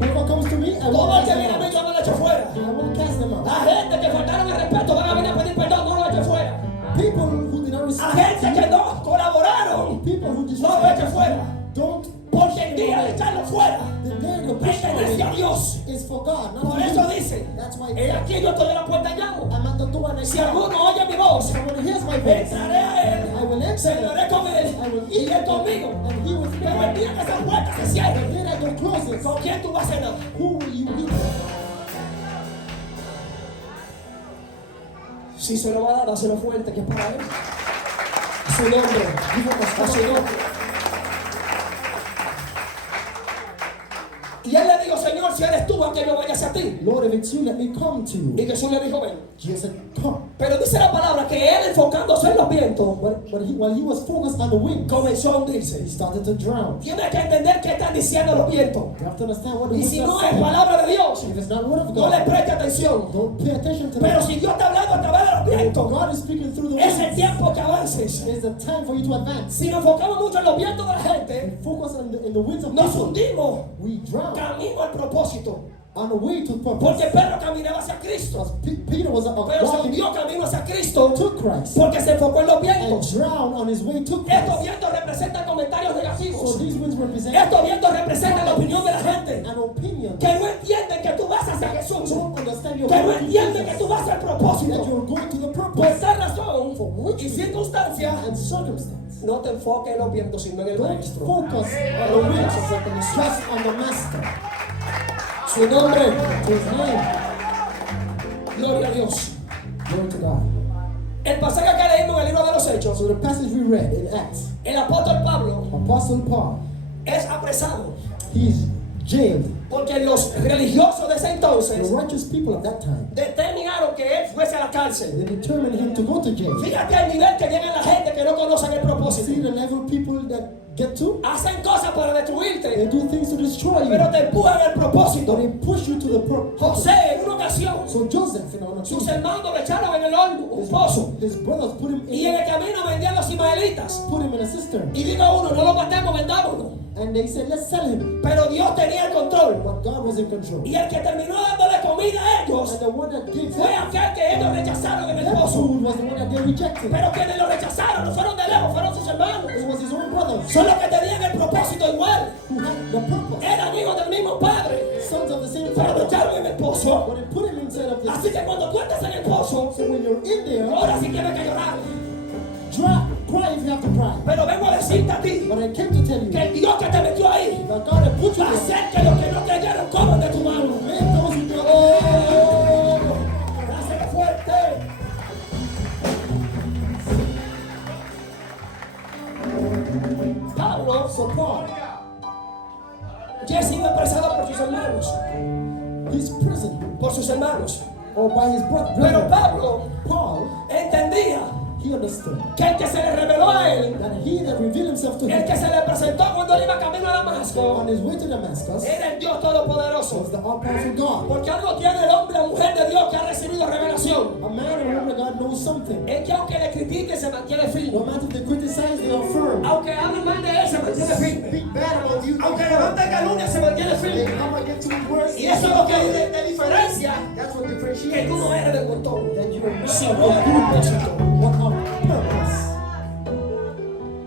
Whoever comes to me, I will Todo el cast que them viene a mí out. yo me lo echo fuera. I will cast them out. La gente que faltaron el respeto van a venir a pedir perdón, no lo eche fuera. People who did not A respect gente que you, no colaboraron, people who no lo eche disrespect fuera. you, don't. Porque el día de echarlo fuera The day to push pertenece a away Dios. is for God, not Por for eso you. dice, That's why he aquí yo estoy en la puerta y llamo. I'm at the door and I Si say, alguno oye mi voz, someone hears my voice, entraré a él, I will enter cenaré con él y él conmigo. and he will be Pero el there. día que esa puerta se The cierre, day that door closes, ¿con quién tú vas a cenar? who will you eat? Si se lo va a dar, dáselo fuerte, que es para él. A su nombre, a su nombre. Y él le dijo, Señor, si eres tú, a que yo vaya hacia ti. Lord, if it's you, let me come to Y you. Jesús le dijo, ven. Jesus said, come. Pero dice la palabra que él, enfocándose en los vientos, While he was focused on the wind, comenzó a he hundirse. started to drown. Tienes que entender qué están diciendo los vientos. You have to understand what the Y winds si are no es saying. palabra de Dios, If it's not word of no le God, preste atención. don't pay attention to Pero that. si Dios está hablando a través de los If viento. God is speaking through the Es el winds. tiempo que avances. It's the time for you to advance. Si nos enfocamos mucho en los vientos de la gente, Focus on in the winds of nos people. hundimos We drown camino al propósito. on the way to purpose. Porque Pedro caminaba hacia Cristo, Because Peter was pero se walking hundió camino hacia Cristo to Christ porque se enfocó en los and vientos. drowned on his way to Estos Christ. vientos representan comentarios So negativos. these winds represent Estos vientos representan la opinión de la gente an opinion. que no entienden que tú vas hacia Jesús, Don't understand your que no point to entienden que Jesus, tú vas al that propósito. you're going to the Por purpose esta razón which y circunstancia, and circumstance. no te enfoques en los vientos, sino en el Don't maestro. focus on the winds, just on the master. Su nombre, To his name. gloria a Dios. Glory to God. El pasaje que leímos en el libro de los Hechos, So the passage we read in Acts, el apóstol Pablo Apostle Paul, es apresado he's jailed. porque los religiosos de ese The entonces righteous people of that time, determinaron que él fuese a la cárcel. they determined him to go to jail. Fíjate el nivel que llega la gente que no conocen el See propósito. the level people that get to? Hacen cosas para They destruirte, do things to destroy pero you, te empujan el but propósito. they push you to the purpose. José, en una ocasión, So Joseph, in an sus occasion, hermanos le echaron en el horno, un pozo, his brothers put him y en in, el camino vendían los ismaelitas. a cistern, Y digo uno, no lo matemos, vendámonos. and they said, let's sell him. Pero Dios tenía el control. But God was in control. Y el que terminó dándole comida a ellos And the one that gave fue them aquel que ellos rechazaron en el that pozo. food was the one that they rejected. Pero quienes lo rechazaron no fueron de lejos, fueron sus hermanos. It was his own brothers Son los que tenían el propósito igual. who had the purpose. Eran hijos del mismo padre. Sons of the same Pero lo father. echaron en el pozo. But they put him inside of Así this. que cuando tú estás en el pozo, So when you're in there, ahora sí tienes que llorar. cry if you have to cry. Pero vengo a decirte a ti But I came to tell you que el Dios que te metió ahí that God had put you va a there. hacer que los que no creyeron coman de tu mano. Make those who don't. ¡Oh! ¡Dáselo fuerte! Pablo, So Paul, ya ha sido apresado por sus hermanos. he's prison Por sus hermanos. or by his Pero brother. Pablo Paul, entendía he understood que el que se le reveló a él, that he that revealed himself to el him que se le presentó cuando él iba camino a Damasco, on his way to Damascus era el Dios Todopoderoso. was the all-powerful God. Porque algo tiene el hombre o mujer de Dios que ha recibido revelación. A man or woman of God knows something. Es que aunque le critique se mantiene firme. No matter if they criticize, they are firm. Aunque hablen mal de él se mantiene firme. Speak bad about you. Aunque levanten calumnia se mantiene They firme. come against you with words. Y eso es lo que te diferencia That's what que differentiates tú no eres del montón. that you are not Sino del propósito. what of purpose.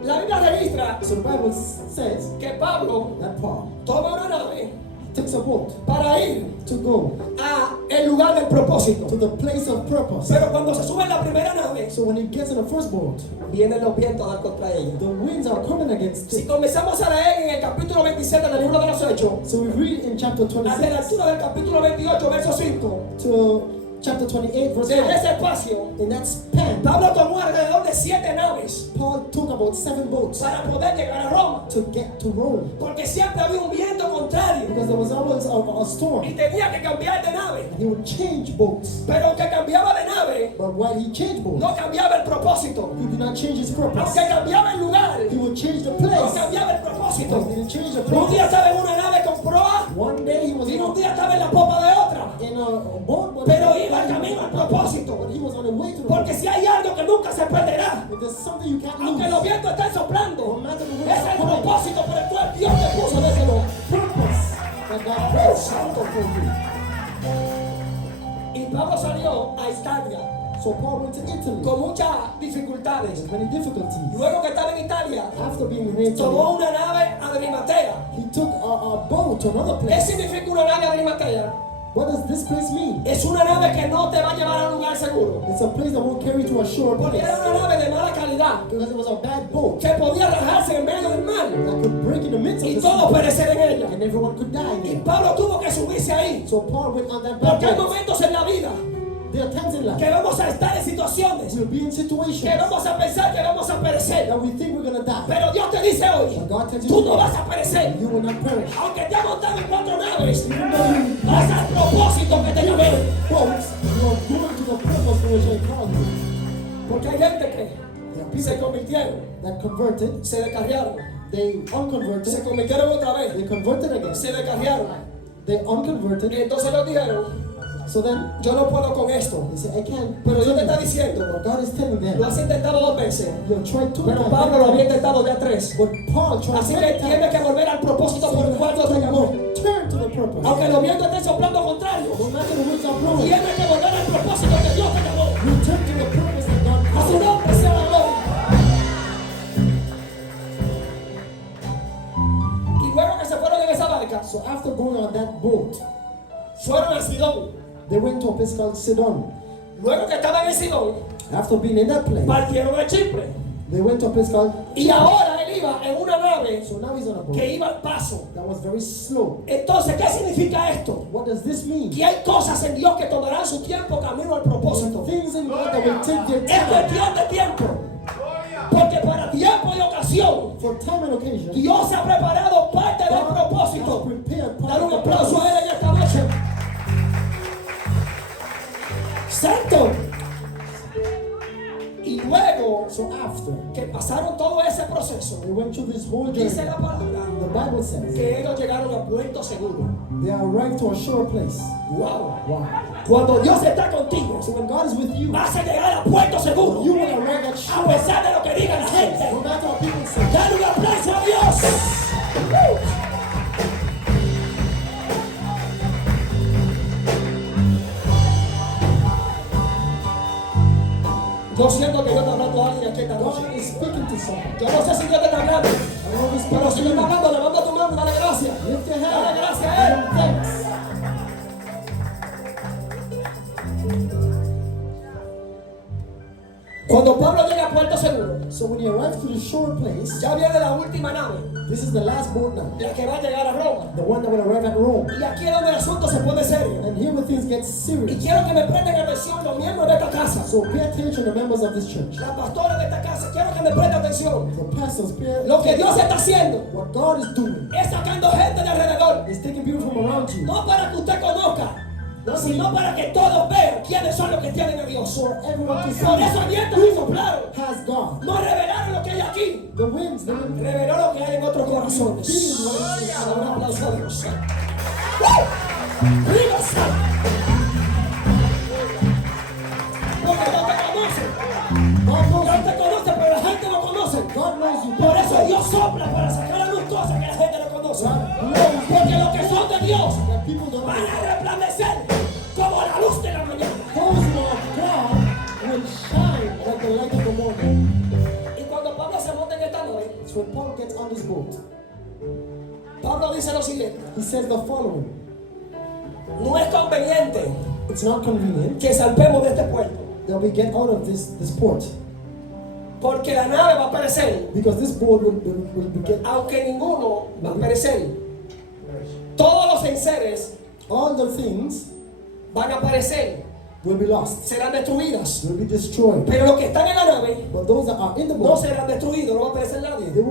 La Biblia registra So the Bible says que Pablo that Paul toma una nave takes a boat para ir to go a el lugar del propósito. to the place of purpose. Pero cuando se sube en la primera nave, So when he gets in the first boat, vienen los vientos a dar contra ellos. the winds are coming against Si it. comenzamos a leer en el capítulo 27 del libro de los Hechos, So we read in chapter hasta la 26 altura del capítulo 28, verso 5, to chapter 28, verse de 5. ese espacio, In that span, Pablo tomó alrededor de 7 naves Paul took about 7 boats para poder llegar a Roma. to get to Rome Porque siempre había un viento contrario because there was always a storm. y tenía que cambiar de nave. He would change boats, Pero aunque cambiaba de nave, but while he changed boats, no cambiaba el propósito. he did not change his purpose. Aunque cambiaba el lugar, He would change the no place, cambiaba el but propósito. he didn't change the Un día place. estaba en una nave con proa One day he was y in un a, día estaba en la popa de otra. in a boat, Pero iba camino al propósito. but he was on the way to the Porque si hay algo que nunca se perderá, If there's something you can't aunque los lose, vientos estén soplando, no matter the winds es are el coming, propósito por el cual Dios te puso de ese lugar. purpose that God has santo for you. Y Pablo salió a Italia So Paul went to Italy con muchas dificultades. with many difficulties. Luego que estaba en Italia, After being in Italy, tomó una nave a Arimatea. he took a boat to another ¿Qué place. significa una nave a Arimatea? What does this place mean? Es una nave que no te va a llevar a un lugar seguro. It's a place that won't carry you to a shore Porque place. era una nave de mala calidad Because it was a bad boat que podía rajarse en medio del mar that could break in the midst of y the todos sea, perecer en ella. and everyone could die Y there. Pablo tuvo que subirse ahí. So Paul went on that bad Porque hay boat. momentos en la vida There are times in que life vamos a estar en situaciones we'll be in que situations vamos a pensar que vamos a perecer. that we think we're gonna die. Pero Dios te dice hoy, But God tells you tú no today, vas a perecer. you will not perish. Aunque te has montado en 4 naves, Even though you vas al propósito que te llamé. boats, you are going to the purpose for which I called you. Porque hay gente que There are se people convirtieron, that converted, se descarriaron, they se unconverted, convirtieron otra vez, they converted again, se descarriaron. they unconverted, Y entonces nos dijeron, So then yo no puedo con esto. they say, I can't. Pero Dios te está But diciendo, God is telling them, lo has intentado 2 veces, you tried 2 pero Pablo lo había intentado ya 3. But Paul tried Así 3 que tienes que volver al propósito por el cual Dios te llamó. turn to the purpose. Aunque los vientos estén soplando contrario, No matter the winds are blowing, tienes que volver al propósito que Dios te llamó. return to the purpose that God A su called. nombre sea la gloria. Y luego que se fueron en esa barca, So after going on that boat, fueron a Sidón. they went to a place called Sidon. Luego que estaban en Sidón, After being in that place, partieron a Chipre. they went to a place called. Y ahora él iba en una nave So now he's on a boat que iba al paso. that was very slow. Entonces, ¿qué significa esto? What does this mean? Que hay cosas en Dios que tomarán su tiempo camino al propósito. Things in God that will take their Es time. cuestión de tiempo. Porque para tiempo y ocasión, For time and occasion, Dios ha preparado parte del God has propósito. prepared part Dar un of the aplauso a purpose. él en esta noche. Santo. Y luego So after que pasaron todo ese proceso, they went through this whole journey, dice la palabra the Bible says que ellos llegaron a puerto seguro. they arrived to a sure place. Wow. Wow. Cuando Dios está contigo, So when God is with you, vas a llegar a puerto seguro. you will arrive at A sure. pesar de lo que diga la gente. No matter what people say. Dale un aplauso a Dios. Yo siento que Dios está hablando a alguien aquí esta God noche. is speaking to someone. Yo no sé si Dios te está hablando, I don't know if he's pero si speaking Dios to está you. hablando, levanta tu mano y dale gracias. Lift your Dale hand. gracias a Él. Give him thanks. Cuando Pablo llega a Puerto Seguro, So when he arrives to the shore place, ya viene la última nave, this is the last boat now. la que va a llegar a Roma. The one that will arrive at Rome. Y aquí es donde el asunto se pone serio. And here where things get Y serious. quiero que me presten atención los miembros de esta casa, So pay attention to members of this church. las pastoras de esta casa, quiero que me presten atención. The pastors, pay Lo que Dios está haciendo what God is doing es sacando gente de alrededor, is taking people from around you. no para que usted conozca, sino para que todos vean quiénes son los que tienen a Dios. For everyone to Por see eso el viento y soplaron, has God. no revelaron lo que hay aquí, The winds, the wind. reveló lo que hay en otros corazones. Dale un aplauso a Dios. ¡Viva San! Porque no te conocen. No te conocen, pero la gente lo conoce. God knows you. Por eso Dios sopla para sacar a luz cosas que la gente no conoce. Porque los que son de Dios That people don't van know. a resplandecer como la luz de la mañana. Those who are of God will shine like the light of the morning. Y cuando Pablo se monta en esta nave, So when Paul gets on this boat, Pablo dice lo siguiente: he says the following. no es conveniente It's not convenient que salpemos de este puerto, that we get out of this port. porque la nave va a perecer, Because this boat will get, aunque ninguno va a perecer. Todos los enseres all the things van a perecer, will be lost, serán destruidas, will be destroyed. pero los que están en la nave But those that are in the no boat, serán destruidos, no va a perecer nadie, they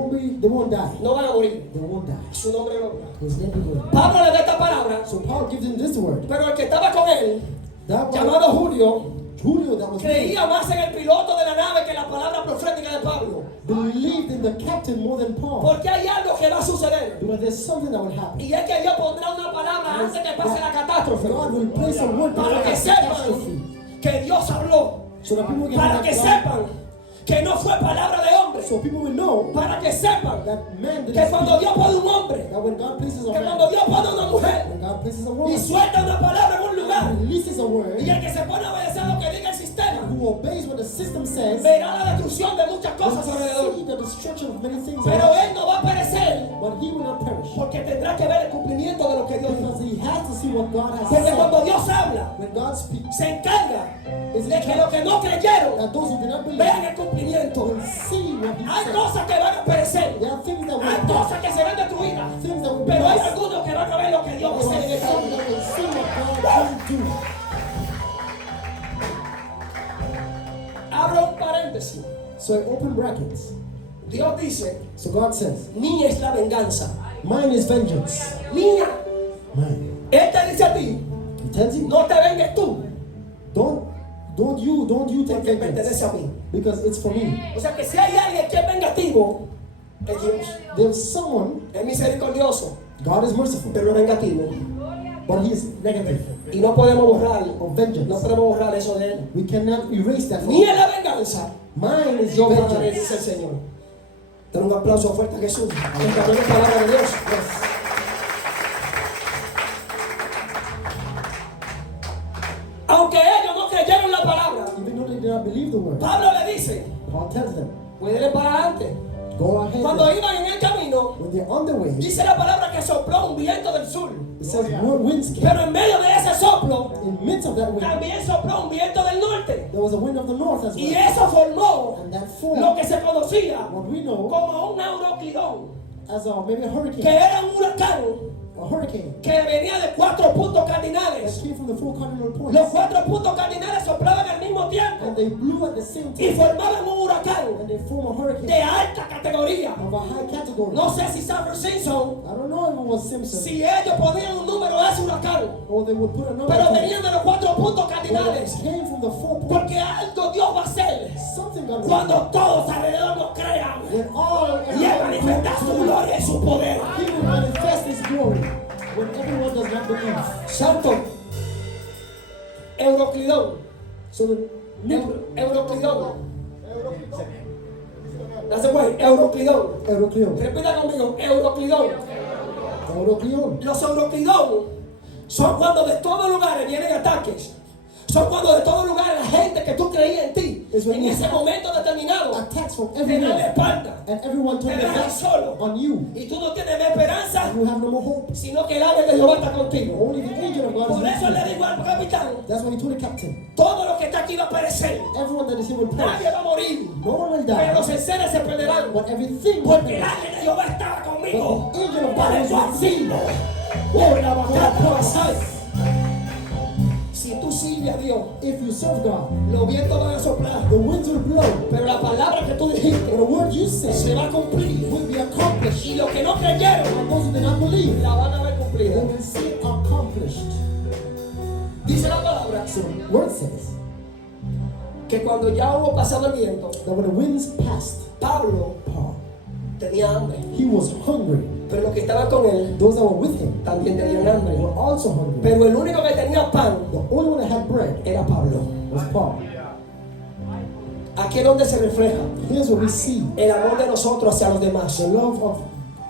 won't die. no van a morir. They won't die. Su nombre es gloria. His name is Lord. Pablo le da esta palabra, So Paul gives him this word. pero el que estaba con él, That llamado Julio, Julio that was with him, creía más en el piloto de la nave que en la palabra profética de Pablo. believed in the captain more than Paul. Porque hay algo que va a suceder. Because there's something that will happen. Y es que Dios pondrá una palabra antes que pase la catástrofe. God will place a word Para before que the sepan catastrophe. que Dios habló. So that people can Para know que that God- sepan que no fue palabra de hombre. So people will know Para que sepan that man didn't que cuando speak. Dios pone un hombre, That when God places a que man, cuando Dios pone una mujer when God places a y woman, suelta una palabra en un lugar, releases a word, y el que se pone a obedecer lo que diga el sistema, who obeys what the system says, verá la destrucción de muchas will cosas alrededor. see the destruction of many things. Pero around él no va a perecer him. But he will not perish. porque tendrá que ver el cumplimiento de lo que Dios dijo. Because he has to see what God has Porque said. cuando Dios habla, When God speaks, se encarga de que los que no creyeron that those who did not believe vean el cumplimiento. will see what he Hay said. cosas que van a perecer, There are things that will hay die, cosas que serán destruidas, things that will be pero hay lost. algunos que van a ver lo que Dios va a There hacer en are esta some vida. that will see what God will do. Abro un paréntesis. So I open brackets. Dios dice, So God says, mía es la venganza. mine is vengeance. Mía. Mine. Él te dice a ti, He tells you, no te vengues tú, don't you take porque vengeance. pertenece a mí. Because it's for me. O sea que si hay alguien que es vengativo, es Dios. There's someone, Es misericordioso, God is merciful, pero no es vengativo. but he is negative. Y no podemos borrar, Of vengeance. no podemos borrar eso de él. We cannot erase that. Ni es la venganza, Mine is your pero dice vengeance. el Señor. Den un aplauso fuerte a Jesús. En la buena palabra de Dios. Aunque ellos no creyeron la palabra, Even though they did not believe the word, Pablo le dice, Paul tells them, pueden para adelante. go ahead. Cuando iban en el camino, When they're on the way, dice la palabra que sopló un viento del sur. it says winds came. Pero en medio de ese soplo, In midst of that wind, también sopló un viento del norte. there was a wind of the north as Y well. eso formó And that lo formed que se conocía what we know como un euroclidón, as maybe a que hurricane. era un huracán A hurricane que venía de 4 puntos that cardinales. came from the four cardinal Los points. 4 puntos cardinales soplaban al mismo tiempo And they blew at the same y time. formaban un huracán And they form a hurricane de alta categoría. of a high category. No sé si San Francisco, I don't know if it was Simpson si ellos ponían un número de ese huracán, or they would put a number pero to it. venían de los 4 puntos But cardinales. it came from the 4 points. Porque algo Dios va a hacer Something got cuando wrong. todos alrededor nos crean When all y Él manifestar su gloria y su poder. He will manifest His glory when everyone does not believe. Santo, Euroclidón, So the Euroclidón. That's the way, Euroclidón. Eurocleon. Repita conmigo, Euroclidón. Eurocleon. Los Euroclidón son cuando de todos lugares vienen ataques. Son cuando de todos lugares la gente que tú creías en ti, Eso es en muy- ese momento determinado, Attacks from te dan la everywhere. espalda. And everyone Te turned their dejan backs solo. on you. Y tú no tienes más esperanza, You have no more hope. sino que el ángel de Jehová está contigo. Only the angel of God is Por with eso le you. digo al capitán, That's why he told the captain, todo lo que está aquí va a perecer. everyone that is here will perish. Nadie va a morir. No one will Pero los die, enseres se perderán. but everything will Porque el perish. ángel de Jehová estaba conmigo. But the angel of God Para was yo with me. sirvo. Uy, la batalla va a ser. Si tú sirves a Dios, If you serve God, los vientos van a soplar. the winds will blow, Pero la palabra que tú but dijiste the word you say se va a cumplir. will be accomplished. Y los que no creyeron And those who did not believe, la van a ver they cumplida. will see it accomplished. Dice la palabra So the word says que cuando ya hubo pasado el viento, that when the winds passed, Pablo Paul, tenía hambre. he was hungry. Pero los que estaban con él Those that were with him también tenían hambre. were also hungry. Pero el único que tenía pan The only one that had bread era Pablo. was Paul. Aquí es donde se refleja Here's what we see. el amor de nosotros hacia los demás. The love of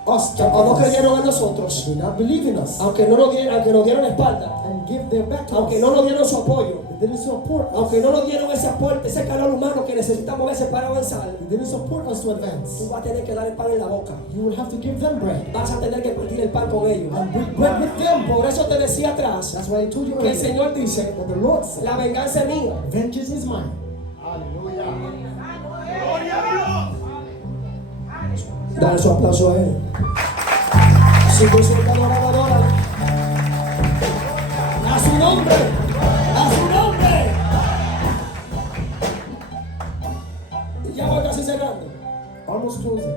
us Que to no others. creyeron en nosotros, They did not believe in us aunque nos dieron espalda, and give their back to aunque us. no nos dieron su apoyo, They didn't support us. aunque no nos dieron ese aporte, ese calor humano que necesitamos a veces para avanzar. They didn't support us to Tú advance. vas a tener que dar el pan en la boca. You will have to give them bread Vas a tener que partir el pan con ellos. and break bread with them. Por eso te decía atrás That's why I told you que el earlier Señor dice, that the Lord said, la venganza es mía. vengeance is mine. Dale su aplauso a Él. Si tú sientes adoradora, a su nombre, a su nombre. Y ya voy casi cerrando. Almost closing.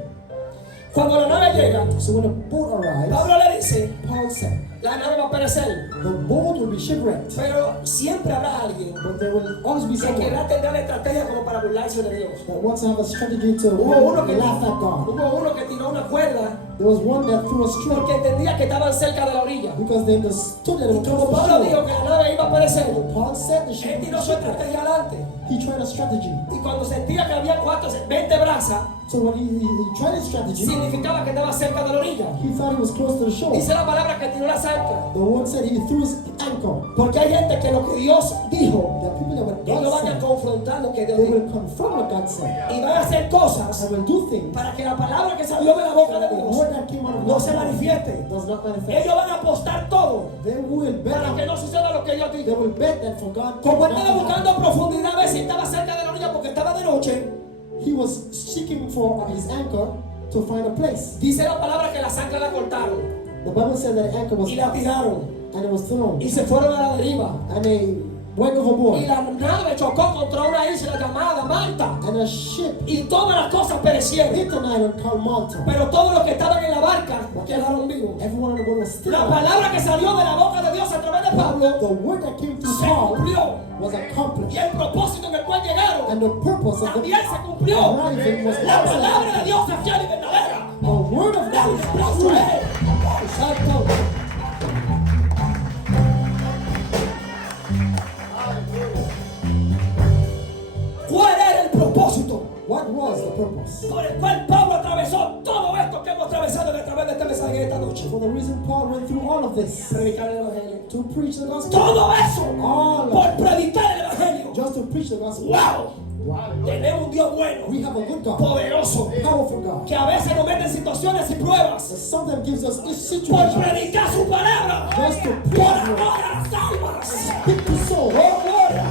Cuando la nave llega, So when the boat arrives, Pablo le dice, Paul said, la nave va a perecer, the boat will be shipwrecked, pero siempre habrá alguien but there will always be que someone querrá tener la estrategia como para burlarse de Dios. that wants to have a strategy to Hubo uno que laugh at God. tiró una cuerda There was one that threw a string porque entendía que estaban cerca de la orilla. because they understood that it Y was como close to Pablo dijo shore. que la nave iba a perecer, Paul said the ship él would tiró be su shipwrecked. estrategia adelante. He tried a strategy. Y cuando sentía que había 20 brazas, So when he tried his strategy, significaba que estaba cerca de la orilla. he thought he was close to the shore. Dice la palabra que tiró las anclas. The word said he threw his anchor. Porque hay gente que lo que Dios dijo, There are people that when ellos God van a said, confrontar lo que Dios they dijo. will confirm what God said. Y van a hacer cosas And will do things. para que la palabra que salió de la boca de The Dios word that came out of no God's se mouth manifieste. does not manifest. Ellos van a apostar todo They will para que bet. no suceda lo que Dios They dijo. will bet that for God. Como él not estaba to happen. buscando profundidad, a ver si estaba cerca de la orilla porque estaba de noche. He was seeking for his anchor to find a place. Dice la palabra que las anclas la cortaron The Bible said that the anchor was y la tiraron and it was thrown y se fueron a la deriva. and they went Y overboard la nave chocó contra una isla llamada Malta and a ship y todas las cosas perecieron. hit an island called Malta. Pero todos los que estaban en la barca quedaron vivos. Everyone on the boat was still La alive. palabra que salió de la boca de Dios a través de Pablo The word that came through se Paul cumplió. was Y accomplished el propósito en el cual llegaron and the purpose of the también se cumplió. arriving was La also palabra de Dios es fiel y verdadera. the word of Dale God un is aplauso true. a Él. Santo. What was the purpose? por el cual Pablo atravesó todo esto que hemos atravesado a través de este mensaje en esta noche? For the reason Paul went through all of this. Predicar el evangelio. To preach the gospel. Todo eso All of por it. predicar el evangelio. Just to preach the gospel. ¡Wow! Wow. Tenemos un Dios bueno, We have a good God. poderoso, Powerful God. que a veces nos mete en situaciones y That pruebas sometimes gives us each por situation. predicar su palabra, Just to por preach the amor a las almas. Speak to soul. ¡Oh, gloria!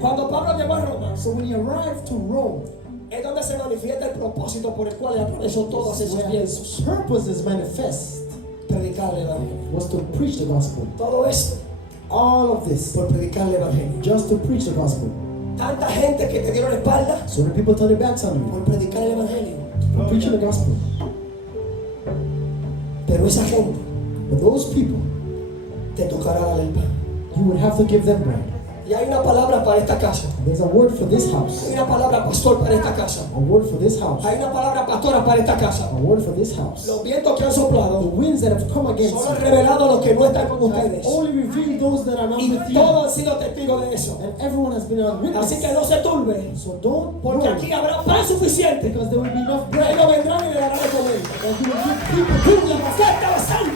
Cuando Pablo llegó a Roma, So when he arrived to Rome, es donde se manifiesta el propósito por el cual él atravesó todos esos where piensos. his purpose is manifest, Predicar el evangelio. was to preach the gospel. Todo esto All of this, por predicar el evangelio. just to preach the gospel. Tanta gente que te dieron la espalda So many people turn their backs on you por predicar el evangelio. for preaching the gospel. Pero esa gente But those people, te tocará darle el pan. you would have to give them bread. Y hay una palabra para esta casa. There's a word for this house. Hay una palabra pastor para esta casa. A word for this house. Hay una palabra pastora para esta casa. A word for this house. Los vientos que han The soplado winds that have come against solo han you revelado a los que no están con have ustedes. only revealed those that are not Y with you. todos han sido testigos de eso. And everyone has been on witness. Así que no se turbe, So don't porque worry, aquí habrá pan suficiente. because there will be enough bread Ellos vendrán y le darán de comer. that you will give people Y la fiesta de sal.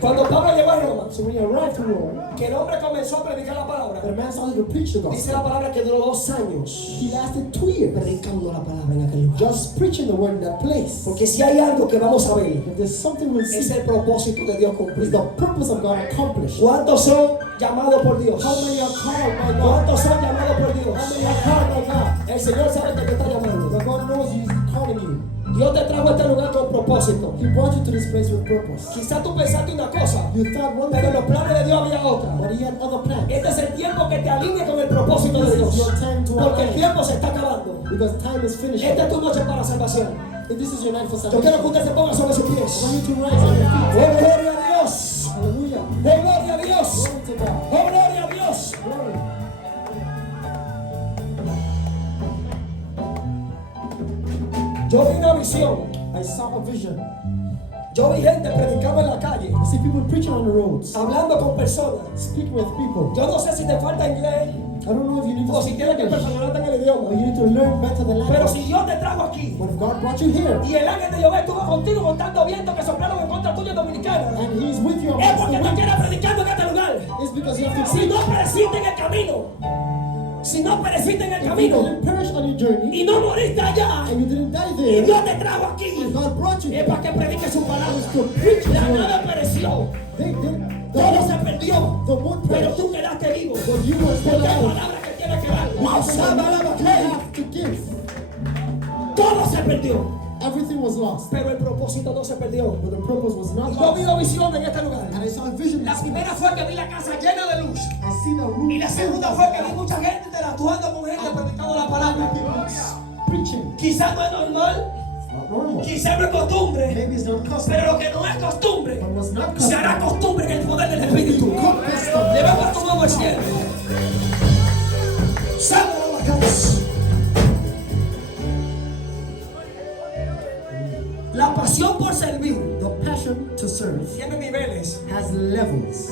Cuando Pablo llegó a Roma, So when he arrived to Rome, que el hombre comenzó a predicar la palabra, the man started to preach the dice gospel. la palabra que duró 2 años He lasted 2 years predicando la palabra en aquel lugar. just preaching the word in that place. Porque si hay algo que vamos a ver, If there's something we'll es see, el propósito de Dios is cumplido. the purpose of God accomplished. ¿Cuántos son llamados por Dios? How many are called by God? ¿Cuántos son llamados por Dios? How many are called by God? El Señor sabe que te está llamando. But God knows He's calling you. Dios te trajo a este lugar con propósito. He brought you to this place with purpose. Quizás tú pensaste una cosa, You thought one pero en thing, los planes de Dios había otra. but He had other plans. Este es el tiempo que te alinee con el propósito de This Dios. is your time to Porque el align. tiempo se está acabando. Because time is finished. Esta es tu noche para salvación. And this is your night for Yo quiero que salvation. usted se ponga sobre sus I pies. want you to rise on your ¡Oh, feet. gloria a Dios! Hallelujah. ¡Oh, gloria a Dios! Glory to God. ¡Oh, gloria a Dios! Glory. Yo vi una visión. I saw a vision. Yo vi gente predicando en la calle, I see people preaching on the roads, hablando con personas. speaking with people. Yo no sé si te falta inglés I don't know if you need to o si speak tienes que English, perfeccionarte en el or idioma. you need to learn better the Pero language. si Dios te trajo aquí But if God brought you here, y el ángel de Jehová estuvo contigo con tanto viento que soplaron en contra tuya dominicana, and He's with you es amongst porque the tú wind, quieres predicando en este lugar. it's because you have to Si preach. no pereciste en el camino, si no pereciste en el If you camino didn't perish on your journey, y no moriste allá and you didn't die y there, Dios te trajo aquí, and God brought you es here, para que prediques su palabra. to preach His La word. nave pereció, todo se perdió, the wood pero perished, tú quedaste vivo. but you were still Porque hay alive. palabras que tienes que dar. Because you have to give. Todo se perdió, Everything was lost, pero el propósito no se perdió. but the purpose was not Yo vi lost. una visión en este lugar. And I saw a vision. La primera fue que vi la casa llena de luz. I seen a room Y la segunda fue que vi mucha gente interactuando con gente predicando la palabra. preaching. Quizás no es normal, It's not normal. quizás no es costumbre, Maybe it's not custom, pero lo que no es costumbre but was not se hará custom. costumbre en el poder del Espíritu. Custom. Levanta tu mano al cielo. Salva la casa. La pasión por servir The passion to serve tiene niveles. has levels.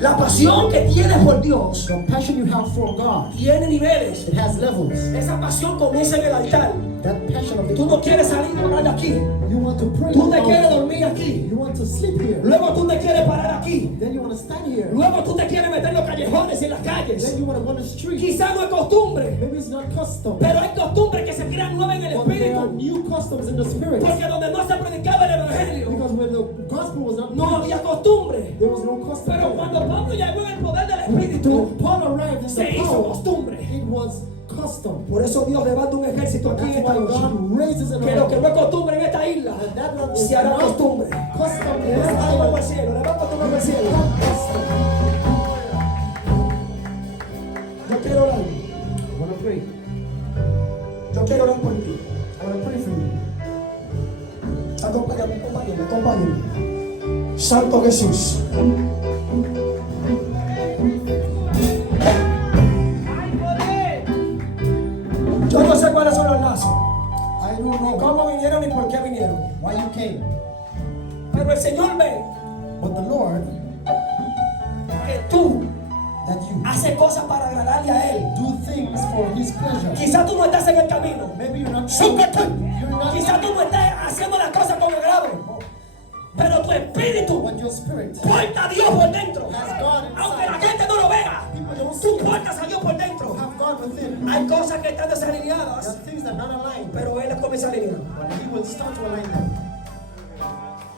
La pasión que tienes por Dios The passion you have for God, tiene niveles. it has levels. Esa pasión comienza en el altar. That passion of Tú the no quieres salir a orar de aquí. you want to pray. Tú te about quieres it. dormir aquí. You want to sleep here. Luego tú te quieres parar aquí. Then you want to stand here. Luego tú te quieres meter en los callejones y en las calles. Then you want to go on the street. Quizás no es costumbre, Maybe it's not custom, pero hay costumbres que se crean nuevas en el but there are Espíritu. new customs in the spirit. Porque donde no se predicaba el Evangelio, Because when the gospel was not no había costumbre. there was no custom. Pero cuando Pablo llegó en el poder del When Espíritu, Paul arrived in se the hizo power, costumbre. it was custom. Por eso Dios levanta un ejército aquí en That's esta why noche. God raises an Que lo que army. no es costumbre en esta isla And that one is se hará not costumbre. custom in this Levanta tu mano al island. cielo, levanta tu mano al cielo. Not custom. Yo quiero orar. I want to pray. Yo quiero orar por ti. I want to pray for you. Acompáñame, acompáñame, acompáñame. Santo Jesús. Yo no sé cuáles son los lazos, I don't ni know cómo vinieron ni por qué vinieron. why you came, Pero el Señor ve But the Lord, que tú that you haces cosas para agradarle a Él. do things for His pleasure. Quizás tú no estás en el camino. Maybe you're not Quizás tú no estás haciendo las cosas con agrado. Pero tu espíritu but your spirit porta a Dios por dentro. has God Aunque la inside. gente no lo vea, People don't tú see portas a Dios por you dentro. have God within. Hay cosas que están There desalineadas, are things that are not aligned, pero Él las comienza a alinear. but He will start to align them.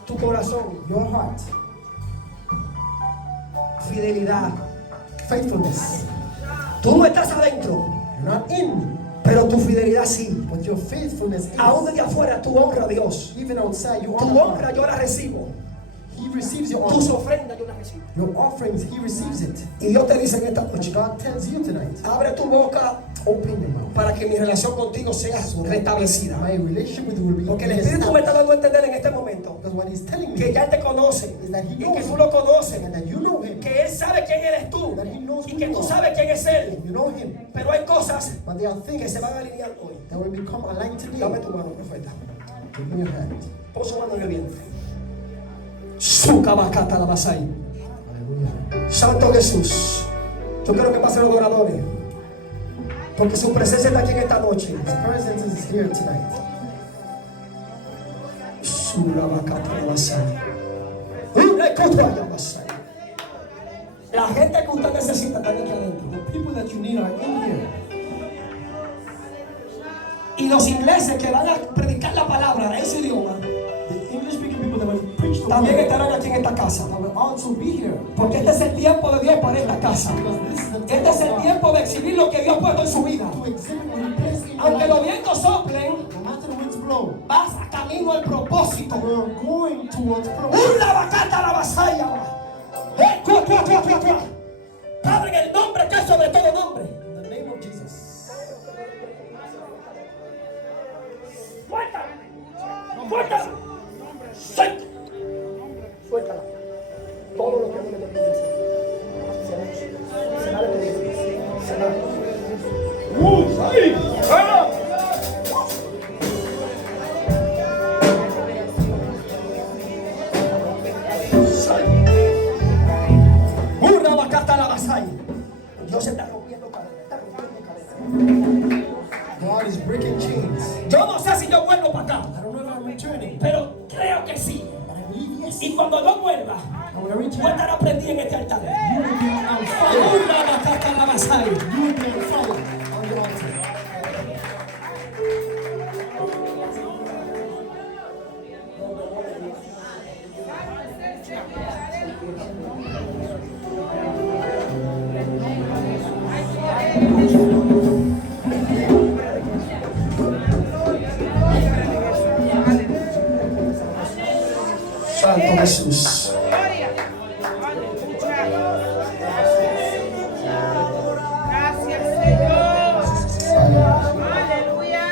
Tu corazón, Your heart, fidelidad. faithfulness. Tú no estás adentro, You're not in, pero tu fidelidad sí. but your faithfulness is. Aún desde afuera tú honras a Dios. Even outside, you Tu honor honra God. yo la recibo. He receives your Tus honor. ofrendas yo las recibo. Your offerings, He receives it. Y Dios te dice en esta And noche, God tells you tonight, abre tu boca open your mouth. para que mi relación contigo sea restablecida. My relationship with you will be Porque el Espíritu me está established. dando a entender en este momento Because what He's telling que me ya Él te conoce is that He y que knows tú lo conoces, and that you know Him, que Él sabe quién eres tú that He knows y who que you tú are, sabes quién es Él. you know Him. Pero hay cosas But there are que things se van a alinear hoy. that will become aligned today. Dame tu mano, profeta. Give me your hand. Pon su mano en el vientre. Sukabakata la basai. Hallelujah. Santo Jesús, yo quiero que pasen los adoradores, porque su presencia está aquí en esta noche. His presence is here tonight. Surabakata la basai. Ulekutwaya basai. La gente que usted necesita está aquí adentro. The people that you need are in here. Y los ingleses que van a predicar la palabra en su idioma The English-speaking people that will preach the también word estarán aquí en esta casa. that will also be here. Porque este es el tiempo de Dios para esta casa. Because this is the time Este es of el God tiempo de exhibir lo que Dios ha puesto en su vida. to exhibit what He placed in your Aunque los life. vientos soplen, No matter the winds blow, vas a camino al propósito. we're going towards progress. Una bacata la vasalla. Padre, en el nombre que es sobre todo nombre. In the name of Jesus. Suéltala. Suéltala. Suéltala. Suéltala. Todo lo que no le permite hacer. Será de tu vida. Será. Una bacata la vasalla. Dios está rompiendo cadenas. Está rompiendo cadenas. God is breaking chains. Yo no sé si yo vuelvo para acá, I don't know if I'm returning, pero creo que sí. but I believe yes. Y cuando yo vuelva, And when I return, voy a estar aprendiendo en este altar. you will be on fire. Una bacata la vasalla. You will be on fire on the altar. Santo Jesús. Gracias, Señor. Aleluya.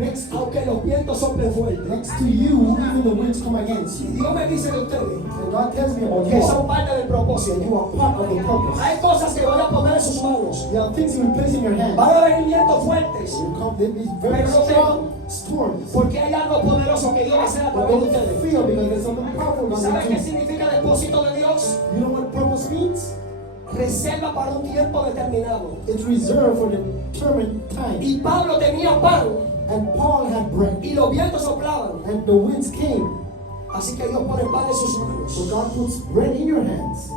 Next to, aunque los vientos soplen fuerte. next to you, even the winds come against Y you. Dios me dice de ustedes And God tells me about que you. son parte del propósito. You are part of the purpose. Hay cosas que van a poner en sus manos. There are things you will place in your hands. Van a venir vientos fuertes. Will come, there be very Pero no strong storms. Porque hay algo poderoso que Dios va a hacer a But través de don't ustedes. fear because there's something powerful going ¿Sabe qué to do. significa depósito de Dios? You know what purpose means? Reserva para un tiempo determinado. It's reserved for the determined time. Y Pablo tenía pan And Paul had bread. y los vientos soplaban. And the winds came. Así que Dios pone pan en sus manos. So God puts bread in your hands.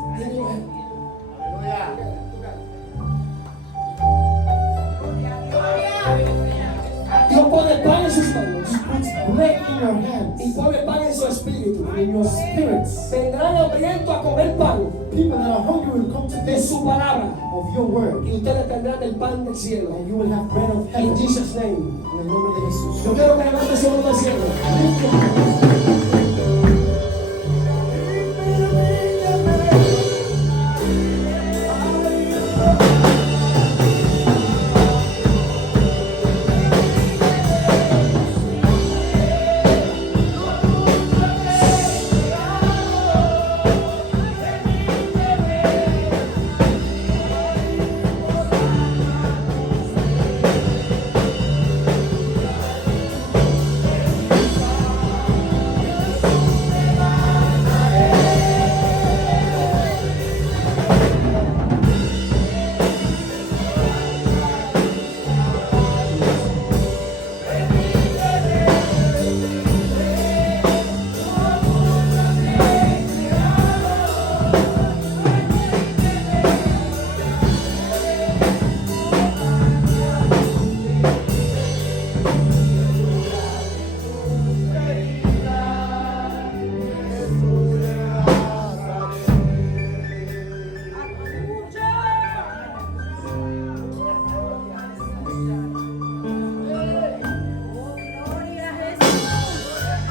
Dios pone pan en sus manos He puts bread in your hands. y pone pan en su espíritu. In your spirits. Vendrán hambrientos a comer pan People that are hungry will come to de this su palabra of your word. y ustedes tendrán el pan del cielo. And you will have bread of In heaven. Jesus' name. En el nombre de Jesús. Yo quiero que levante su mano al cielo. Lift your hands.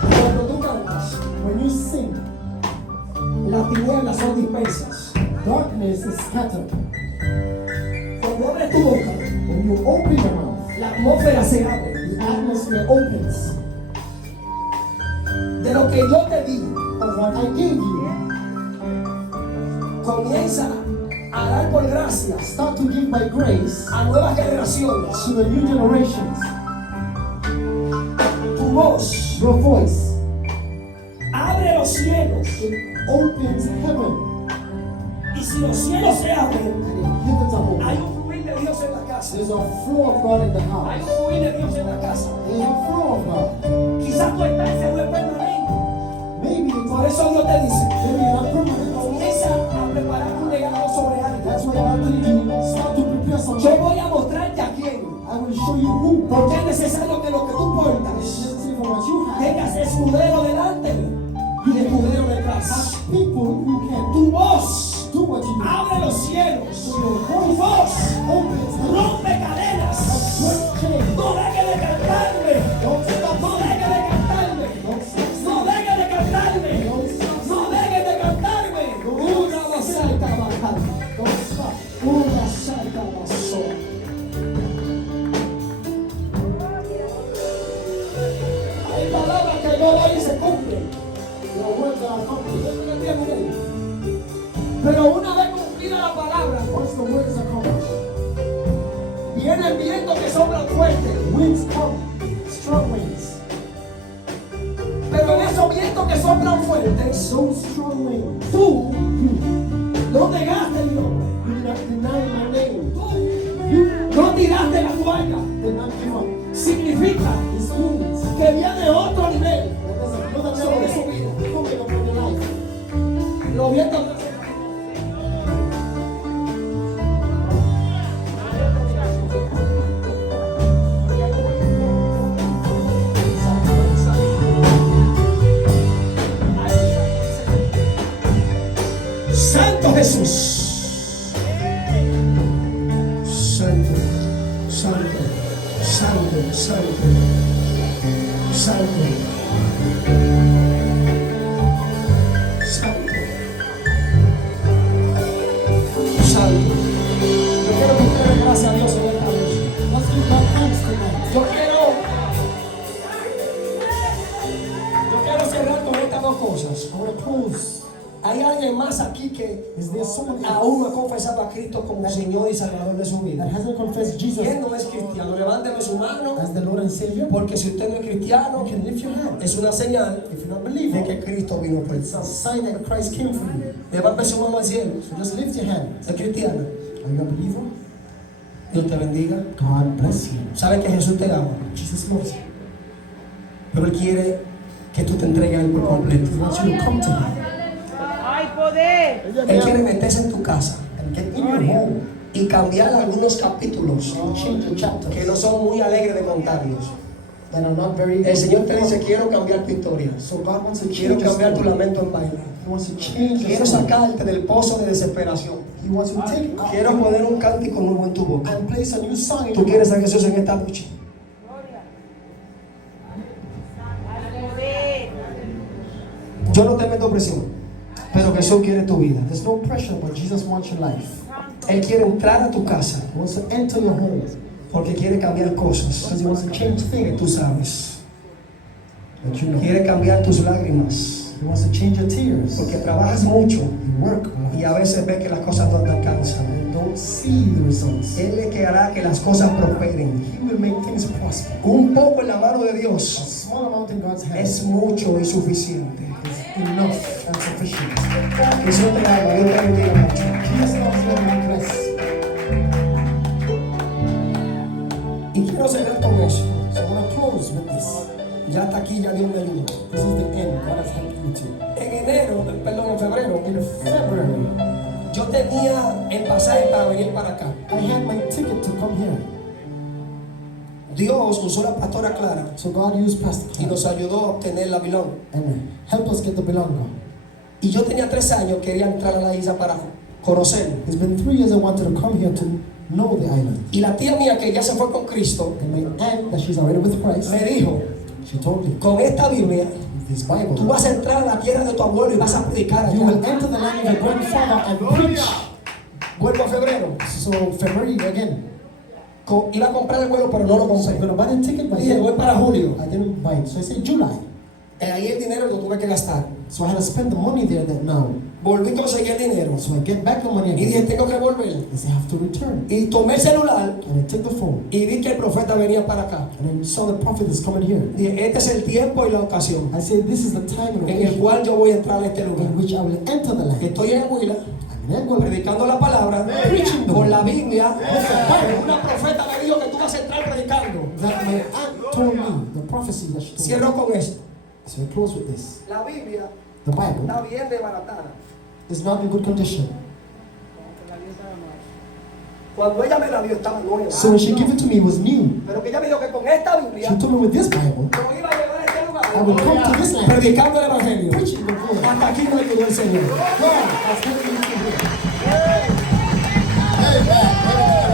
Cuando tú cantas, When you sing, las tinieblas son dispersas. darkness is scattered. Cuando abres tu boca, When you open your mouth, la atmósfera se abre. the atmosphere opens. De lo que yo te di, Of what I gave you, comienza a dar por gracia start to give by grace a nuevas generaciones. to the new generations. Tu voz Your voice, abre los cielos. it opens heaven. Y si los cielos se abren, And if heavens are hay open, un fluir de Dios en la casa. there's a flow of God in the Hay house. un fluir de Dios en la casa. There's a flow of God. Quizás tu estancia no es permanente. Maybe it's Por eso Dios te dice, maybe you're not permanent. comienza a preparar un regalo sobre That's alguien. why God told you start to prepare Yo something. voy a mostrarte a quién. I will show you who. Porque es necesario que lo que tú It's portas necessary for what you have. tengas escudero delante y escudero detrás. People who can Tu voz do what you do. abre los cielos. So your Tu voice voz opens the rompe cadenas. break chains. No deje de cantarme. Don't stop. No deje de cantarme. Don't stop. No deje de cantarme. Don't stop. No deje de cantarme. Una basalta bajada. Don't stop. Una salta basó. Hay palabras que yo doy y se cumplen. Your words are accomplished. Pero una vez cumplida la palabra, Once the word is accomplished, vienen vientos que soplan fuerte. winds come, strong winds. Pero en esos vientos que soplan fuertes, Those strong winds, tú you no negaste mi nombre. did not deny my name. Tú no tiraste la toalla. Did not give up. Significa This means que viene otro nivel. that there's another Sobre su level vida. coming upon your life. Los vientos Santo Jesús. Santo, santo, santo, santo. cosas. I want to close. Hay alguien más aquí que Is there someone else aún no ha confesado a Cristo como Señor y Salvador de su that vida? hasn't confessed Jesus ¿Quién no es cristiano? Levánteme su mano, as the Lord and Savior? porque si usted no es cristiano, You can lift your hand. es una señal If you're not a de believer, que Cristo vino por it's ti. a sign that Christ came for you. Levante su mano al cielo. So just lift your hand. ¿Es cristiana? Are you a believer? Dios te bendiga. God bless you. Sabe que Jesús te ama, Jesus loves you. pero Él quiere que tú te entregues a Él por completo. He wants you to come to Him ¡Hay poder! Él quiere meterse en tu casa and get in your home y cambiar algunos capítulos and change the chapters que no son muy alegres de contarlos. that are not very. El Señor te dice, quiero cambiar tu historia. So God wants to Quiero change your cambiar tu story. lamento en baile. He wants to change your Quiero story. sacarte del pozo de desesperación. He wants to take out Quiero poner un cántico nuevo en tu boca. and place a new song in Tú your quieres mouth. a Jesús en esta noche. ¡Hay poder! Yo no te meto presión, pero Jesús quiere tu vida. There's no pressure, but Jesus wants your life. Él quiere entrar a tu casa He wants to enter your home porque quiere cambiar cosas because He wants to change que things tú sabes. that you know. Quiere cambiar tus lágrimas He wants to change your tears. porque trabajas mucho You work a y lot a veces ves que las cosas no te alcanzan. and don't see the results. Él es que hará que las cosas prosperen. He will make things prosper. Un poco en la mano de A Dios small amount in God's hand es mucho y suficiente. is enough and sufficient. Jesús te ama, Dios te bendiga mucho. Jesus loves you and will bless. Y quiero cerrar con eso. So I want to close with this. Ya hasta aquí, ya Dios me ayudó. This is the end. God has helped you to. En enero, perdón, en febrero, In February, yo tenía el pasaje para venir para acá. I had my ticket to come here. Dios usó la pastora Clara So God used Pastor y Clara nos ayudó a obtener la Babilón. and help us get the Belongo. Y yo tenía 3 años, quería entrar a la isla para conocerlo. It's been 3 years I wanted to come here to know the island. Y la tía mía, que ya se fue con Cristo, And my aunt, that she's already with Christ, me dijo, she told me, con esta Biblia, with this tú Bible, vas a entrar a la tierra de tu abuelo y vas a predicar you allá. will enter the land of your grandfather and preach. Vuelvo a febrero. So February again. Iba a comprar el vuelo, pero no lo So I'm compré. going to buy the ticket by Dije, voy para julio. I didn't buy it. So I said July. Ahí el dinero lo tuve que gastar. So I had to spend the money there that now. Volví a conseguir el dinero. So I get back the money Y dije, again. tengo que volver. I say I have to return. Y tomé el celular And I took the phone. y vi que el profeta venía para acá. And I saw the prophet is coming here. Dije, este es el tiempo y la ocasión I said this is the time and en el occasion cual yo voy a entrar a este lugar. in which I will enter the land. Estoy en Huila, I'm in Angola. predicando la palabra, Preaching the con word. la Biblia. Una profeta me dijo que tú vas a entrar predicando. That my aunt told me, the prophecy that she told me. Cierro con esto. So I close with this. La Biblia The Bible está bien desbaratada. is not in good condition. Cuando ella me la dio estaba nueva. So when she gave it to me, it was new. Pero que ella me dijo que con esta She Biblia told me with this Bible, yo iba a llegar a este lugar I will come to this land predicando el Evangelio. preaching the word. Hasta aquí me ayudó el Señor. God has helped